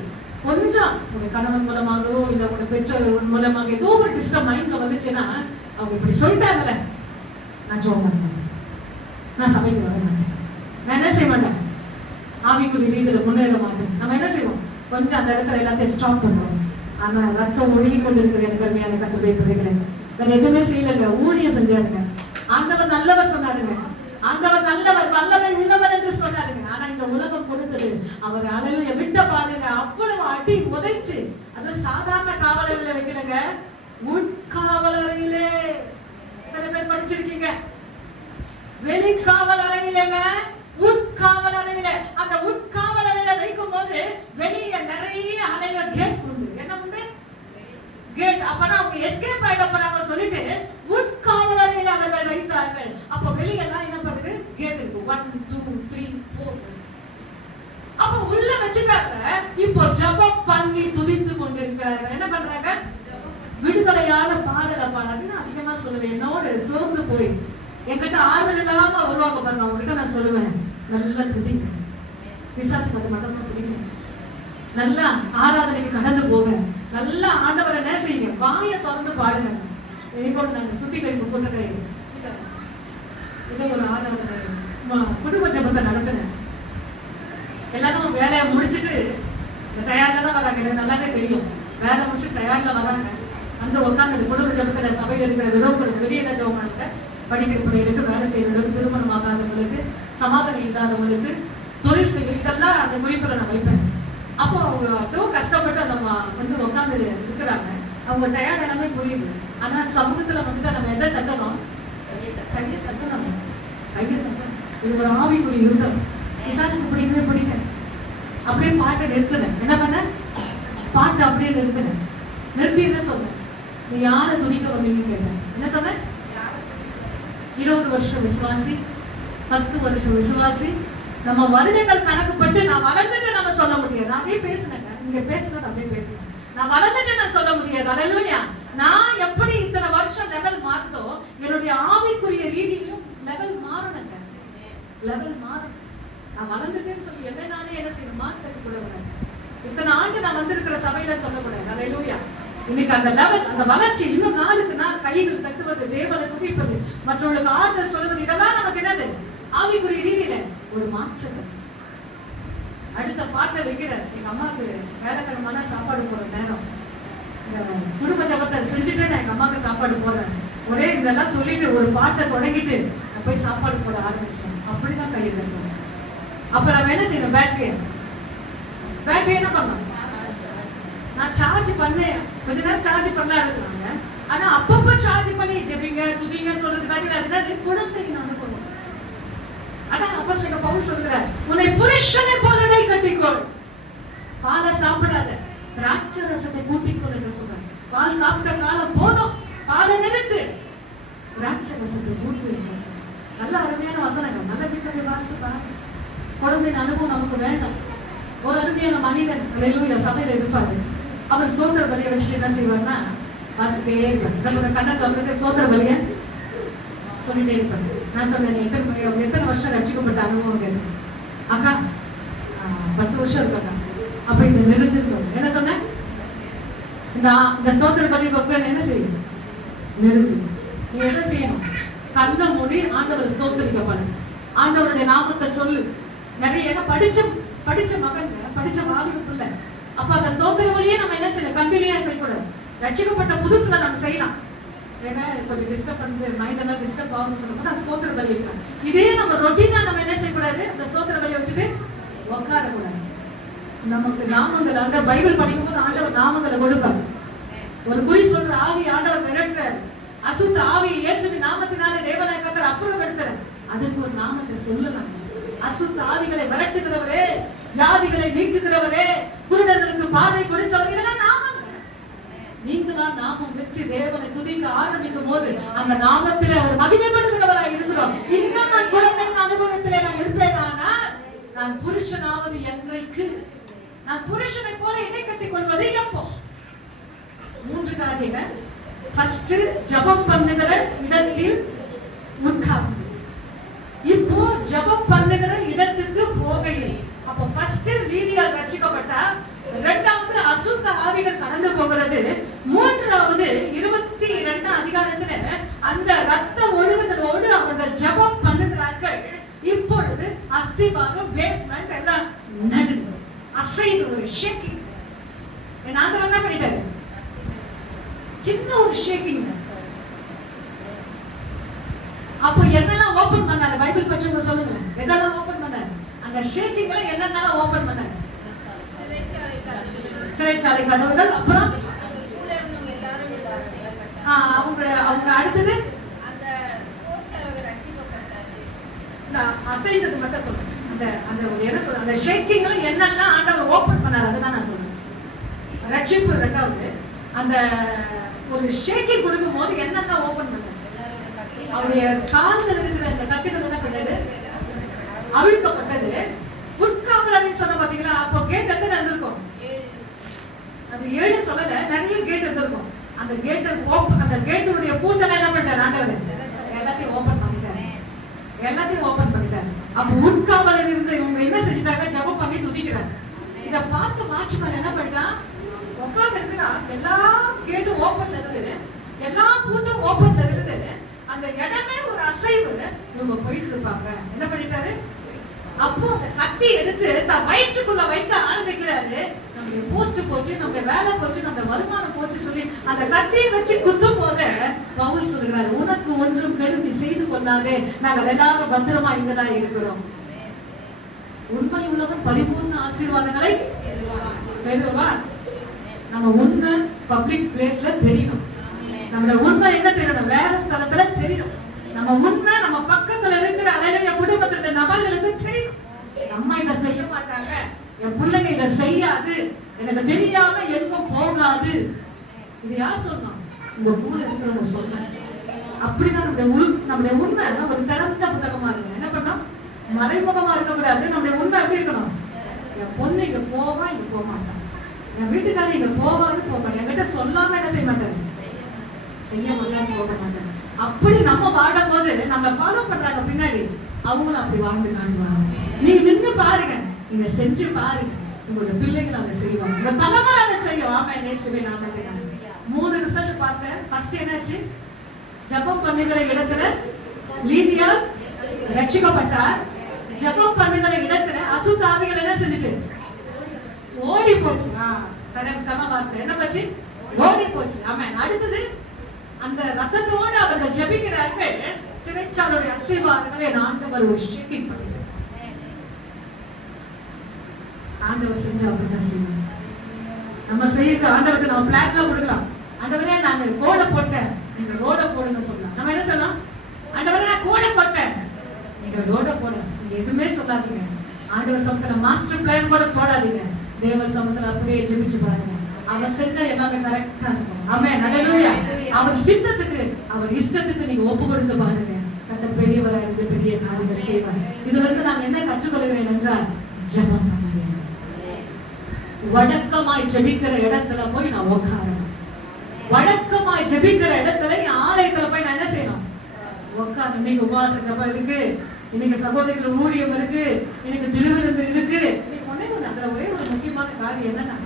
கொஞ்சம் உங்க கணவன் மூலமாகவோ இல்ல உங்க பெற்றோர் மூலமாக ஏதோ ஒரு டிஸ்டர்ப் மைண்ட்ல வந்துச்சுன்னா, அவங்க இப்படி சொல்லிட்டாங்கல்ல, நான் ஜெபம் பண்ண மாட்டேன், நான் சபைக்கு வர மாட்டேன், நான் என்ன செய்ய மாட்டேன், ஆவிக்குரிய ரீதியில முன்னேற மாட்டேன். நம்ம என்ன செய்வோம்? கொஞ்சம் அந்த இடத்துல எல்லாத்தையும் ஸ்டாப் பண்ணுவோம். ஆனா ரத்தம் ஒழுகி கொண்டு இருக்கிற எனக்கு கர்த்தருடைய பிள்ளைகளே, வேற எதுவுமே செய்யலங்க. ஊழியம் செஞ்சாருங்க. ஆண்டவர் நல்லவர் சொன்னாருங்க. ஆண்டவர் நல்லவர், வல்லமை உள்ளவர் என்று சொன்னாருங்க. ஆனா இந்த உலகம் கொடுத்தது அவர் அலையில விட்ட பாருங்க, அவ்வளவு அடி உதைச்சு. அது சாதாரண காவலர்களை வைக்கலங்க, உட்காவலரையிலே. எத்தனை பேர் படிச்சிருக்கீங்க? வெளிக்காவல் அறையிலங்க, உட்காவல் அறையில. அந்த உட்காவல் அறையில வைக்கும் போது வெளியே நிறைய அறையில கேட் உண்டு. என்ன உண்டு? கேட். அப்பதான் அவங்க எஸ்கேப் ஆயிட போறாங்க சொல்லிட்டு உட்காவல் அறையில அவர்கள் வைத்தார்கள். அப்ப வெளியெல்லாம் என்ன பண்ணுது? கேட் இருக்கு. 1 2 3 4. அப்ப உள்ள வச்சுட்டாங்க. இப்போ ஜெபம் பண்ணி துதித்து கொண்டிருக்கிறார்கள். என்ன பண்றாங்க? விடுதலையான பாடலை பாடாதுன்னு அதிகமா சொல்லுவேன். என்னோட சோர்ந்து போய் என்கிட்ட ஆறுதல் இல்லாம வருவாங்க பாருங்க, அவங்க கிட்ட நான் சொல்லுவேன், நல்லா துதிங்க, விசுவாசம் அது மட்டும் தான் பிடிக்கும், நல்லா ஆராதனைக்கு கடந்து போங்க, நல்லா ஆண்டவரை என்ன செய்யுங்க, வாயை திறந்து பாடுங்க. கூட நாங்க சுத்திகரிப்பு கூட்டத்தை இதை ஒரு ஆராதனை குடும்ப ஜபத்தை நடத்தினேன். எல்லாரும் வேலையை முடிச்சுட்டு தயார்ல தான் வராங்க. எனக்கு நல்லாவே தெரியும், வேலை முடிச்சுட்டு தயார்ல வராங்க. அந்த உட்காந்து குடும்ப ஜபத்துல சபையில் இருக்கிற விதவுகளுக்கு வெளியே ஜபம் படிக்கிற பிள்ளைகளுக்கு, வேலை செய்யறவங்களுக்கு, திருமணம் ஆகாதவங்களுக்கு, சமாதானம் இல்லாதவங்களுக்கு, தொழில் செய்ய, இதெல்லாம் அந்த குறிப்பில் நான் வைப்பேன். அப்போ அவங்க அவ்வளோ கஷ்டப்பட்டு அந்த வந்து உட்காந்து இருக்கிறாங்க. அவங்க டயர்ட் எல்லாமே புரியுது. ஆனா சமூகத்துல வந்துட்டு நம்ம எதை தட்டணும்? கையை தட்டணும், கையை தட்டணும். இது ஒரு ஆவிக்குரிய யுத்தம். விசாசுக்கு பிடிக்கவே பிடிக்க அப்படியே பாட்டை நிறுத்தினேன். என்ன பண்ண? பாட்டை அப்படியே நிறுத்தினேன். நிறுத்தி என்ன சொன்னேன்? நீ யாரை துதிக்க வந்தீங்கன்னு கேட்டேன். என்ன சொன்ன? 20 வருஷம் விசுவாசி, 10 வருஷம் விசுவாசி. நம்ம வருடங்கள் கணக்குப்பட்டு நான் வளர்ந்துட்டு நம்ம சொல்ல முடியாது. அதே பேசுனேங்க, இங்க பேசுனது அப்படியே பேசுனேன். நான் வளர்ந்துட்டு நான் சொல்ல முடியாது. அல்லேலூயா. நான் எப்படி இத்தனை வருஷம் லெவல் மாறுதோ, என்னுடைய ஆவிக்குரிய ரீதியிலும் லெவல் மாறணுங்க. லெவல் மாறணும். நான் வளர்ந்துட்டேன்னு சொல்லி என்ன நானே என்ன செய்யணும்? மாற்ற கூடாது. இத்தனை ஆண்டு நான் வந்திருக்கிற சபையில சொல்லக்கூடாது. அல்லேலூயா. இன்னைக்கு அந்த லெவல், அந்த வளர்ச்சி இன்னும் நாளுக்கு நாள் கைகள் தட்டுவது, தேவனை துதிப்பது, மற்றவர்களுக்கு ஆறுதல் சொல்வது, இதெல்லாம் நமக்கு என்னது? ஆவிக்குரிய ரீதியில ஒரு மாற்றம். அடுத்த பாட்டை வைக்கிற எங்க அம்மாவுக்கு வேலைக்கிழமான சாப்பாடு போற நேரம், இந்த குடும்ப ஜபத்தை செஞ்சுட்டு நான் எங்க அம்மாவுக்கு சாப்பாடு போறேன். ஒரே இதெல்லாம் சொல்லிட்டு ஒரு பாட்டை தொடங்கிட்டு நான் போய் சாப்பாடு போட ஆரம்பிச்சேன். அப்படிதான் கையில் தட்டுவேன். அப்ப நம்ம என்ன செய்யணும்? பேட்டரி என்ன பண்ணலாம்? நான் சார்ஜ் பண்ணேன், கொஞ்ச நேரம் சார்ஜ் பண்ணலாம் இருக்கிறாங்க. ஆனா அப்பப்ப சார்ஜ் பண்ணி ஜெபிங்க துதிங்க சொல்றது காட்டில அது குழந்தைக்கு நான் அனுப்புவோம். அதான் அப்போஸ்தலன் பவுல் சொல்றார், உன்னை புருஷனை போல இடை கட்டிக்கொள், பாலை சாப்பிடாத, திராட்சை ரசத்தை கூட்டிக்கொள் என்று சொல்றார். பால் சாப்பிட்ட காலம் போதும், பாலை நிறுத்து, திராட்சை ரசத்தை கூட்டு சொல்றார். நல்ல அருமையான வசனங்கள். நல்ல வீட்டுல வாசித்து பாருங்க. குழந்தையின் அனுபவம் நமக்கு வேண்டாம். ஒரு அருமையான மனிதன் அல்லேலூயா சபையில இருப்பாரு. அவர் ஸ்தோத்திர பலியை வச்சுட்டு என்ன செய்வார்னா, வாசிட்டே இருப்பார். நம்ம கண்ணை திறந்துட்டு ஸ்தோத்திர பலியை சொல்லிட்டே இருப்பார். நான் சொன்னேன், எத்தனை வருஷம் ரட்சிக்கப்பட்ட அனுபவம் கேட்டேன். அக்கா 10 வருஷம் இருக்காங்க. அப்ப இந்த நிறுத்துன்னு சொன்னேன். என்ன சொன்னேன்? இந்த ஸ்தோத்திர பலி பக்கம் என்ன செய்யும்? நிறுத்து. நீ என்ன செய்யணும்? கண்ணை மூடி ஆண்டவர் ஸ்தோத்திரிக்கப்படு, ஆண்டவருடைய நாமத்தை சொல்லு. நிறைய ஏன்னா படிச்ச மகன், படிச்ச வாலிப பிள்ளை. அப்ப அந்த ஸ்தோத்திர வழியே நம்ம என்ன செய்யணும்? கண்டினியூயா செய்யக்கூடாது. ரட்சிக்கப்பட்ட புதுசுல நம்ம செய்யலாம். ஏன்னா கொஞ்சம் டிஸ்டர்ப் பண்ணி மைண்ட் எல்லாம் டிஸ்டர்ப் ஆகும்னு சொல்லும்போது அந்த ஸ்தோத்திர பலி வைக்கலாம். இதே நம்ம ரொட்டீனா நம்ம என்ன செய்யக்கூடாது? அந்த ஸ்தோத்திர பலியை வச்சுட்டு உட்காரக்கூடாது. நமக்கு நாமங்கள் அந்த பைபிள் படிக்கும் போது ஆண்டவர் நாமங்களை கொடுப்பார். ஒரு குறி சொல்ற ஆவி ஆண்டவர் மிரட்டுறார். அசுத்த ஆவி இயேசுவின் நாமத்தினாலே தேவனை கர்த்தர் அப்புறப்படுத்துறார். அதற்கு ஒரு நாமத்தை சொல்லலாம். அசுத்த ஆவிகளை விரட்டுகிறவரே, வியாதிகளை நீக்குகிறவரே, குருடர்களுக்கு பார்வை கொடுத்தவர், இதெல்லாம் நாமங்கள். நீங்களா நாமம் வச்சு தேவனை துதிக்க ஆரம்பிக்கும் போது அந்த நாமத்திலே அவர் மகிமைப்படுகிறவராய் இருக்கிறோம். இன்னும் நான் குழந்தையின் அனுபவத்திலே நான் இருப்பேனானா, நான் புருஷனாவது என்றைக்கு, நான் புருஷனை போல இடை கட்டிக் கொள்வது எப்போ? 3 காரியங்கள். ஃபர்ஸ்ட், ஜெபம் பண்ணுகிற இடத்தில் உட்கார்ந்து. இப்போ ஜெபம் பண்ணுகிற இடத்துக்கு போகையில். அப்ப ஃபர்ஸ்ட் ரீதியால் ரட்சிக்கப்பட்டா, இரண்டாவது அசுத்த ஆவிகள் கடந்து போகிறது, மூன்றாவது 22 அதிகாரத்துல அந்த ரத்த ஒழுகுதலோடு அவர்கள் ஜெபம் பண்ணுகிறார்கள். இப்பொழுது அஸ்திவாரம், பேஸ்மெண்ட் எல்லாம் நடுங்கு, அசைது, ஒரு ஷேக்கிங். நான் என்ன பண்ணிட்டாரு? சின்ன ஒரு ஷேக்கிங். அப்போ என்னெல்லாம் ஓபன் பண்ணாரு? பைபிள் படிச்சவங்க சொல்லுங்க, எதெல்லாம் ஓபன் பண்ணாரு? அந்த ஷேக்கிங்ல என்னென்னலாம் ஓபன் பண்ணாரு? சிறைச்சாலை கதவுகள், அப்புறம் அவங்க அடுத்தது அசைந்தது மட்டும் சொல்றேன். அந்த அந்த என்ன சொல்ற, அந்த ஷேக்கிங்ல என்னெல்லாம் ஆண்டவர் ஓபன் பண்ணாரு அதுதான் நான் சொல்றேன். ரட்சிப்பு ரெண்டாவது. அந்த ஒரு ஷேக்கிங் கொடுக்கும் போது என்னெல்லாம் ஓபன் பண்ணாரு? அவருடைய கால்கள் இருக்கிற அந்த கட்டுகள் என்ன பண்ணது? அவிழ்க்கப்பட்டது. உட்காவலர் சொன்ன பாத்தீங்களா? அப்போ கேட் எத்தனை இருந்திருக்கும்? அது 7 சொல்லல, நிறைய கேட் இருந்திருக்கும். அந்த கேட்டை ஓபன், அந்த கேட்டுடைய பூட்டெல்லாம் என்ன பண்ணிட்டாரு ஆண்டவர்? எல்லாத்தையும் ஓபன் பண்ணிட்டாரு, எல்லாத்தையும் ஓபன் பண்ணிட்டாரு. அப்ப உட்காவலர் இருந்து இவங்க என்ன செஞ்சுட்டாங்க? ஜெபம் பண்ணி துதிக்கிறாங்க. இத பார்த்து வாட்ச்மேன் என்ன பண்ணிட்டான்? உட்கார்ந்து இருக்கிறா, எல்லா கேட்டும் ஓபன்ல இருக்குது, எல்லா பூட்டும் ஓபன்ல இருக்குது. அந்த இடமே ஒரு அசைவு. இவங்க போயிட்டு இருப்பாங்க. என்ன பண்ணிட்டாரு? அப்போ அந்த கத்தி எடுத்து தன் வயிற்றுக்குள்ள வைக்க ஆரம்பிக்கிறாரு. நம்முடைய போஸ்ட் போச்சு, நம்முடைய வேலை போச்சு, நம்முடைய வருமானம் போச்சு சொல்லி அந்த கத்தியை வச்சு குத்தும் போது பவுல் சொல்கிறாரு, உனக்கு ஒன்றும் கெடுதி செய்து கொள்ளாதே, நாங்கள் எல்லாரும் பத்திரமா இங்கதான் இருக்கிறோம். உண்மை உள்ளவன் பரிபூர்ண ஆசீர்வாதங்களை பெறுவான். நம்ம உண்மை பப்ளிக் பிளேஸ்ல தெரியணும். நம்மளோட உண்மை எங்க தெரியணும்? வேற ஸ்தலத்துல தெரியணும். நம்ம உண்மை நம்ம பக்கத்துல இருக்கிற அலைய குடும்பத்துல நபர்களுக்கு தெரியும். அம்மா இதை செய்ய மாட்டாங்க, என் பிள்ளைங்க இதை செய்யாது, எனக்கு தெரியாம எங்கும் போகாது. இது யார் சொல்லணும்? உங்க கூட இருக்கிறவங்க சொல்றேன். அப்படிதான் நம்முடைய உண்மை ஒரு திறந்த புத்தகமா இருக்கணும். என்ன பண்ணோம்? மறைமுகமா இருக்கக்கூடாது. நம்முடைய உண்மை எப்படி இருக்கணும்? என் பொண்ணு இங்க போவா, இங்க போக மாட்டான், என் வீட்டுக்காரர் இங்க போவாது, போக மாட்டேன், என்கிட்ட சொல்லாம என்ன செய்ய மாட்டாரு, செய்ய மாட்டாரு, போக மாட்டாரு. அப்படி நம்ம வாடும் போது நம்ம ஃபாலோ பண்றாங்க பின்னாடி, அவங்களும் அப்படி வாழ்ந்து காணுவாங்க. நீங்க நின்று பாருங்க, நீங்க செஞ்சு பாருங்க, உங்களோட பிள்ளைகள் அவங்க செய்வாங்க, உங்க தலைமுறை அதை செய்யும். ஆமா, நேசுவே நாம 3 ரிசல்ட் பார்த்தேன். ஃபர்ஸ்ட் என்னாச்சு? ஜெபம் பண்ணுகிற இடத்துல லீதியா ரட்சிக்கப்பட்டார். ஜெபம் பண்ணுகிற இடத்துல அசுத்த ஆவிகள் என்ன செஞ்சுட்டு ஓடி போச்சு. சம வார்த்தை என்ன போச்சு? ஓடி போச்சு. ஆமா. அடுத்தது அந்த ரத்தத்தோடு அவர்கள் ஜெபிக்கிறார்கள். சிறைச்சாலையுடைய அஸ்திவாரங்களை ஆண்டவர் ஒரு ஷேக்கிங் பண்ணிட்டார். ஆண்டவர் செஞ்சு அப்படிதான் செய்யணும். நம்ம செய்யறது ஆண்டவருக்கு நம்ம பிளாட்ல கொடுக்கலாம். ஆண்டவரே நாங்க கோடை போட்டேன், நீங்க ரோட போடுங்க சொல்லலாம். நம்ம என்ன சொல்லலாம்? ஆண்டவரே நான் கோடை போட்டேன், நீங்க ரோட போட. நீங்க எதுவுமே சொல்லாதீங்க. ஆண்டவர் சமத்துல மாஸ்டர் பிளான் கூட போடாதீங்க. தேவ சமத்துல அப்படியே ஜெபிச்சு பாருங்க. அவர் செஞ்சா எல்லாமே கரெக்டா இருக்கும். ஆமென், ஹல்லேலூயா. அவர் சித்தத்துக்கு, அவர் இஷ்டத்துக்கு நீங்க ஒப்பு கொடுத்து பாருங்க. கர்த்தர் பெரியவரா இருந்து பெரிய காரியங்கள் செய்வார். இதுல இருந்து நான் என்ன கற்றுக்கொள்கிறேன் என்றால், ஜெபம் பண்ணுங்க. வழக்கமாய் ஜெபிக்கிற இடத்துல போய் நான் உட்காரணும். வழக்கமாய் ஜெபிக்கிற இடத்துல ஆலயத்துல போய் நான் என்ன செய்யணும்? உட்காரணும். இன்னைக்கு உபவாச ஜெபம் இருக்கு, இன்னைக்கு சகோதரிகள் ஊழியம் இருக்கு, இன்னைக்கு திருவிருந்து இருக்கு. இன்னைக்கு அதுல ஒரே ஒரு முக்கியமான காரியம் என்னன்னா,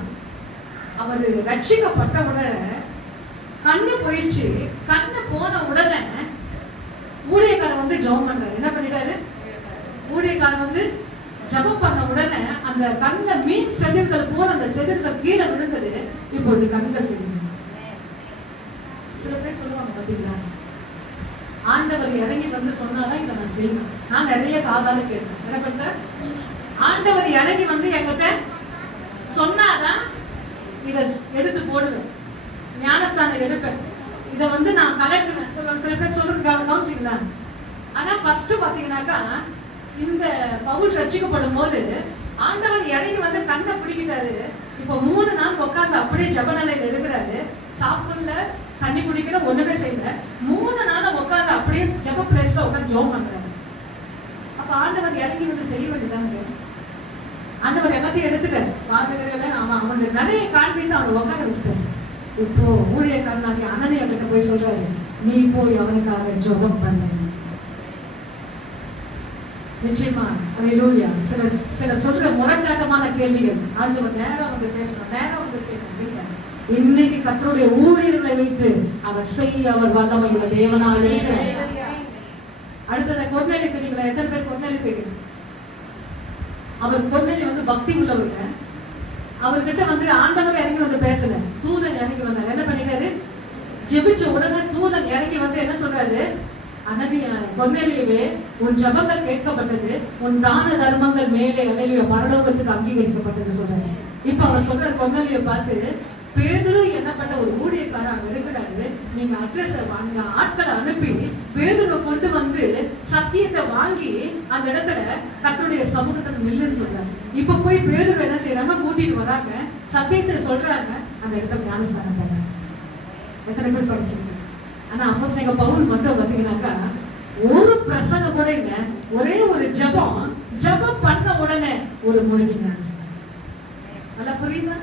அவர் ரட்சிக்கப்பட்ட உடனே கண்ணு போயிடுச்சு. கண்ணு போன உடனே ஊழியக்காரர் வந்து ஜெபம் பண்றாரு. என்ன பண்ணிட்டாரு? ஊழியக்காரர் வந்து ஜெபம் பண்ண உடனே அந்த கண்ணுல மீன் செதிர்கள் போல அந்த செதிர்கள் கீழே விழுந்தது. இப்பொழுது கண்கள் தெரியும். சில பேர் சொல்லுவாங்க பாத்தீங்களா, ஆண்டவர் இறங்கி வந்து சொன்னாதான் இதை நான் செய்வேன். நான் நிறைய காதால கேட்டேன். என்ன பண்ற? ஆண்டவர் இறங்கி வந்து என்கிட்ட சொன்னாதான் இதை எடுத்து போடுவேன், ஞானஸ்தானம் எடுப்பேன், இதை வந்து நான் கலெக்டுவேன் சொல்லுவாங்க. சில பேர் சொல்றதுக்காக கவனிச்சிங்களா? ஆனா ஃபர்ஸ்ட் பாத்தீங்கன்னாக்கா, இந்த பவுல் ரட்சிக்கப்படும் போது ஆண்டவர் இறங்கி வந்து கண்ணை பிடிக்கிட்டாரு. இப்போ 3 நாள் உட்கார்ந்து அப்படியே ஜெபநிலையில இருக்கிறாரு. சாப்பிடல, தண்ணி குடிக்கல, ஒண்ணுமே செய்யல. 3 நாள் உட்கார்ந்து அப்படியே ஜெப பிளேஸ்ல உட்கார்ந்து ஜெபம் பண்றாரு. அப்ப ஆண்டவர் இறங்கி வந்து செய்ய வேண்டியதாங்க. ஆண்டவர் எல்லாத்தையும் எடுத்துட்டாரு. பாருங்க, அவனுடைய கதையை காண்பித்து அவனை உட்கார வச்சுட்டாரு. இப்போ ஊழியக்காரனாகி அனனியா கிட்ட போய் சொல்றாரு, நீ போய் அவனுக்காக ஜெபம் பண்ண. நிச்சயமா அல்லேலூயா. சில சொல்ற முரட்டாட்டமான கேள்விகள் ஆண்டவர் நேரம் வந்து பேசணும், நேரம் வந்து செய்யணும். இன்னைக்கு கர்த்தருடைய ஊழியர்களை வைத்து அவர் செய்ய அவர் வல்லமை உள்ள தேவனாக இருக்கிறார். அடுத்தது கொர்நேலியு தெரியுங்களா? எத்தனை பேர் கொர்நேலியு தெரியும்? அவர் கொர்நேலியு வந்து பக்தி உள்ளவங்க. அவர்கிட்ட வந்து ஆண்டவர் இறங்கி வந்து பேசல, தூதன் இறங்கி வந்தார். என்ன பண்ணிட்டாரு? ஜெபிச்ச உடனே தூதன் இறங்கி வந்து என்ன சொல்றாரு? கொர்நேலியுவே, உன் ஜெபங்கள் கேட்கப்பட்டது, உன் தான தர்மங்கள் மேலே அல்லேலூயா பரலோகத்துக்கு அங்கீகரிக்கப்பட்டது சொல்றாரு. இப்ப அவர் சொல்ற கொர்நேலியை பார்த்து, பேதுரு என்னப்பட்ட ஒரு ஊழியக்காரர் அங்க இருக்கிறாரு, நீங்க அட்ரஸ் அங்க ஆட்களை அனுப்பி பேதுருவை கொண்டு வந்து சத்தியத்தை வாங்கி அந்த இடத்துல கர்த்தருடைய சமூகத்துல நில்லுன்னு சொல்றாரு. இப்ப போய் பேதுரு என்ன செய்யறாங்க, கூட்டிட்டு வராங்க, சத்தியத்தை சொல்றாங்க, அந்த இடத்துல ஞானஸ்தானம் தராங்க. எத்தனை பேர் படிச்சிருக்கீங்க? ஆனா அப்போஸ்தலனாகிய பவுல் மட்டும் பாத்தீங்கன்னாக்கா ஒரு பிரசங்கம் கூட இல்ல, ஒரே ஒரு ஜெபம் பண்ண உடனே ஒரு மூழ்கி ஞானஸ்தானம். நல்லா புரியுதா?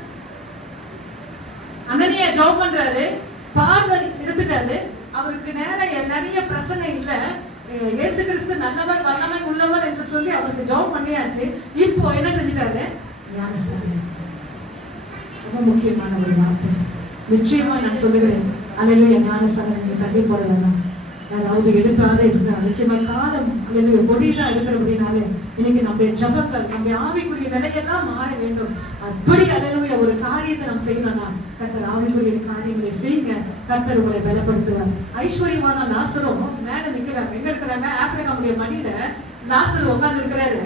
அனனியா ஜெபம் பண்றாரு, பார்வதி எடுத்துட்டாரு, அவருக்கு நிறைய பிரச்சனை இல்ல, இயேசு கிறிஸ்து நல்லவர் வல்லமை உள்ளவர் என்று சொல்லி அவருக்கு ஜெபம் பண்ணியாச்சு. இப்போ என்ன செஞ்சிட்டாரு? ஞானஸ்தானம். ரொம்ப முக்கியமான ஒரு வார்த்தை. நிச்சயமா நான் சொல்லுகிறேன், அல்லேலூயா, ஞானஸ்தானம் நீங்க தள்ளி போட வேண்டாம். யாராவது எடுக்காத இருந்தா நிச்சயமா காலம் அல்லேலூயா கொடியெல்லாம் இருக்கிறபடினாலே இன்னைக்கு நம்முடைய ஜெபங்கள், நம்முடைய ஆவிக்குரிய நிலையெல்லாம் மாற வேண்டும். அப்படி அல்லேலூயா ஒரு காரியத்தை நாம் செய்யணும்னா கர்த்தர் ஆவிக்குரிய காரியங்களை செய்யுங்க, கர்த்தர் உங்களை பலப்படுத்துவார். ஐஸ்வர்யமான லாசரும் மேல நிக்கிறாங்க. எங்க இருக்கிறாங்க? ஆபிரகாமுடைய மடியில லாசர் உட்கார்ந்து இருக்கிறாரு.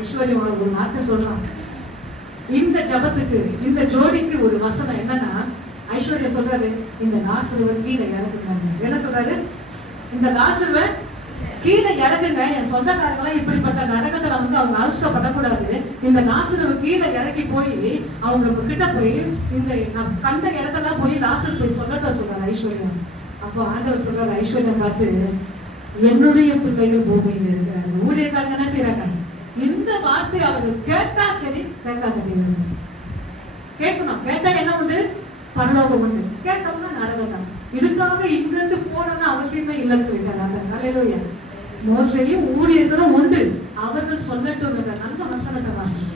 ஐஸ்வர்யமான ஒரு வார்த்தை சொல்றாங்க. இந்த ஜெபத்துக்கு, இந்த ஜோடிக்கு ஒரு வசனம் என்னன்னா, ஐஸ்வர்யா சொல்றாரு, இந்த லாசருவை கீழே இறக்குங்க. என்ன சொல்றாரு? இந்த லாசருவை கீழே இறக்குங்க. என் சொந்தக்காரங்களாம் இப்படிப்பட்ட நரகத்துல வந்து அவங்க அவசரப்படக்கூடாது. இந்த லாசருவை கீழே இறக்கி போய் அவங்க கிட்ட போய் இந்த கண்ட இடத்தெல்லாம் போய் லாசர் போய் சொல்லட்டும் சொல்றாரு ஐஸ்வர்யா. அப்போ ஆண்டவர் சொல்றாரு ஐஸ்வர்யா பார்த்து, என்னுடைய பிள்ளைகள் பூமியில் இருக்கிறாங்க. ஊழியக்காரங்க என்ன செய்யறாங்க? இந்த வார்த்தை அவர்கள் கேட்டா சரி, கேட்காத கேட்கணும். கேட்டா என்ன உண்டு? பரலோகம் உண்டு. கேட்டோம்னா நரகம் தான். இதுக்காக இங்கிருந்து போனோம்னு அவசியமே இல்லைன்னு சொல்லிட்டாங்க. அல்லேலூயா. மோசேயும் ஊழியர்களும் உண்டு, அவர்கள் சொல்லட்டும் என்ற நல்ல வசனத்தை வாசிங்க.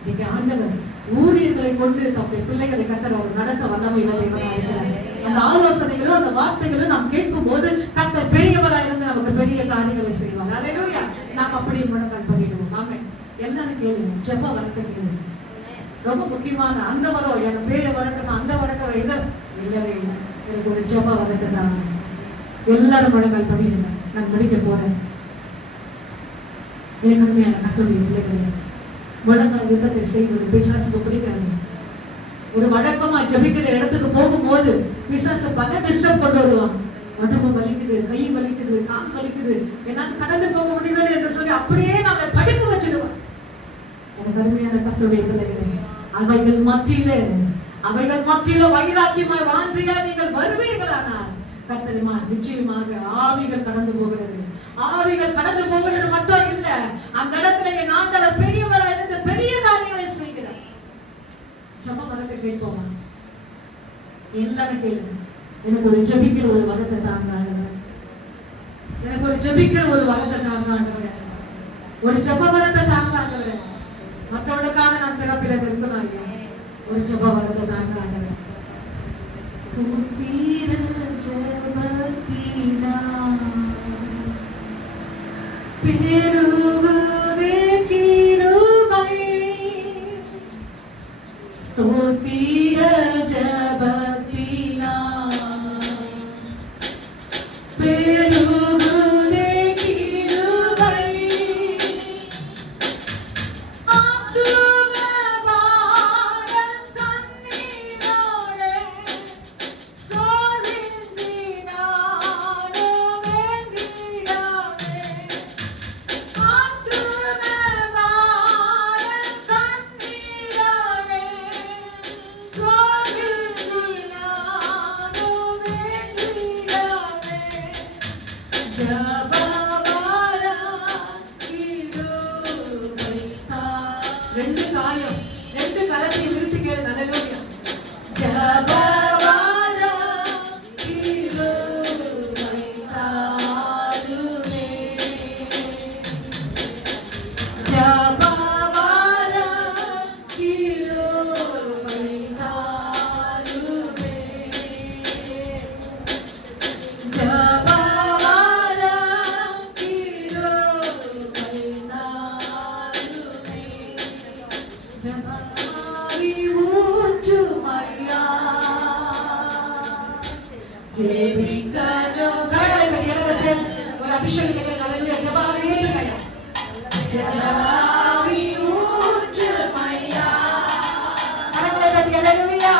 இன்னைக்கு ஆண்டவர் ஊழியர்களை கொண்டு தம்முடைய பிள்ளைகளை கர்த்தர் அவர் நடத்த வல்லமை உள்ளவராக இருக்கிறார். அந்த ஆலோசனைகளும் அந்த வார்த்தைகளும் நாம் கேட்கும் போது கர்த்தர் பெரியவராக இருந்து நமக்கு பெரிய காரியங்களை செய்வார். அல்லேலூயா. நாம் அப்படி முழங்கால் பண்ணிடுவோம். ஆமென். எல்லாரும் கேளுங்க, ஜெப வரத்தை கேளுங்க. ரொம்ப முக்கியமான அந்த வரம், என் பேரை வரட்டும், அந்த வரட்டும், இதை இல்லவே இல்லை. எனக்கு ஒரு ஜெப வரத்தை தான். எல்லாரும் முழங்கால் பண்ணிடுங்க. நான் படிக்க போறேன். ஏற்கனவே கர்த்தருடைய பிள்ளைகளே, முழங்கால் யுத்தத்தை செய்வது பிசாசுக்கு பிடிக்காது. ஒரு வழக்கமா ஜெபிக்கிற இடத்துக்கு போகும்போது பிசாசு பல டிஸ்டர்ப் கொண்டு வருவான். உடம்பு வலிக்குது, கை வலிக்குது, கால் வலிக்குது, என்னால கடந்து போக முடியல என்று சொல்லி அப்படியே நாம படுக்க வச்சிடுவோம். எனக்கு அருமையான கர்த்தருடைய பிள்ளைகளே, அவைகள் மத்தியில வைராக்கியமாய் வாஞ்சியா நீங்கள் வருவீர்களானால் கர்த்தருமா நிச்சயமாக ஆவிகள் கடந்து போகிறது. ஆவிகள் கடந்து போகிறது மட்டும் இல்ல, அந்த இடத்துல என் ஆண்டவர் பெரியவரா இருந்து பெரிய காரியங்களை செய்கிறார். ஜெப வரத்தை கேட்போமா? எல்லாரும் கேளுங்க. எனக்கு ஒரு ஜெபிக்கிற ஒரு வரத்தை தாங்க ஆண்டவரே. எனக்கு ஒரு ஜெபிக்கிற ஒரு வரத்தை தாங்க ஆண்டவரே. ஒரு ஜெப வரத்தை தாங்க ஆண்டவரே. மற்றவனுக்காக நான் திறப்பில இருக்கணும் ஐயா. ஒரு ஜெப வரத்தை தாங்க ஆண்டவரே. ஸ்தோத்திர ஜெபத்தினா பெருகுவே கிருபை. ஸ்தோத்திர ஜெபத்தினா பெருகுவே கிருபை. ரெண்டு காயம், ரெண்டு கரத்தை நிறுத்தி கேளு. அல்லேலூயா. ஜபவாரா கிருபை தாருமே. ஜபவாரா கிருபை தாருமே. ஜபவாரா அபிஷேகத்தை ஹalleluya ஜெபாவி ஊற்றுங்கய்யா ஜெபாவி ஊற்றுமையா கரங்களை தட்டி ஹalleluya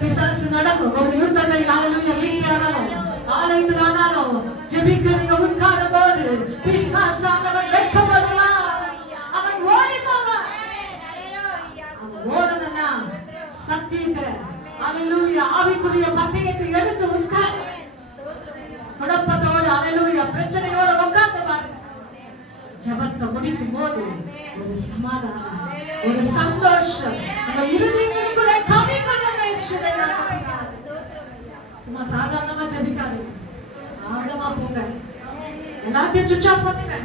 பிசாசு நடக்கும் ஒரு யுத்தத்தை ஹalleluya வீட்டானாலும் ஆலயத்திலானாலும் ஜெபிக்க நீங்க உட்காரும் போது பிசாசானவன் வெட்கப்படுவான் அவன் ஓடி போவான் ஓடணும்னா சத்தியத்தை ஹalleluya ஆவிக்குரிய பந்தயத்தை எடுத்து உட்காரு குழப்பத்தோடு ஹalleluya பிரச்சனையோட உட்கார்ந்து பாருங்க ஜெபத்தை முடிக்கும் போது ஒரு சமாதானம் ஒரு சந்தோஷம் நம்ம இருதயங்களுக்குள்ள கவிக்குள்ள சும்மா சாதாரணமா ஜெபிக்காதீங்க ஆழமா போங்க எல்லாத்தையும் சுவிட்ச் ஆஃப் பண்ணுங்க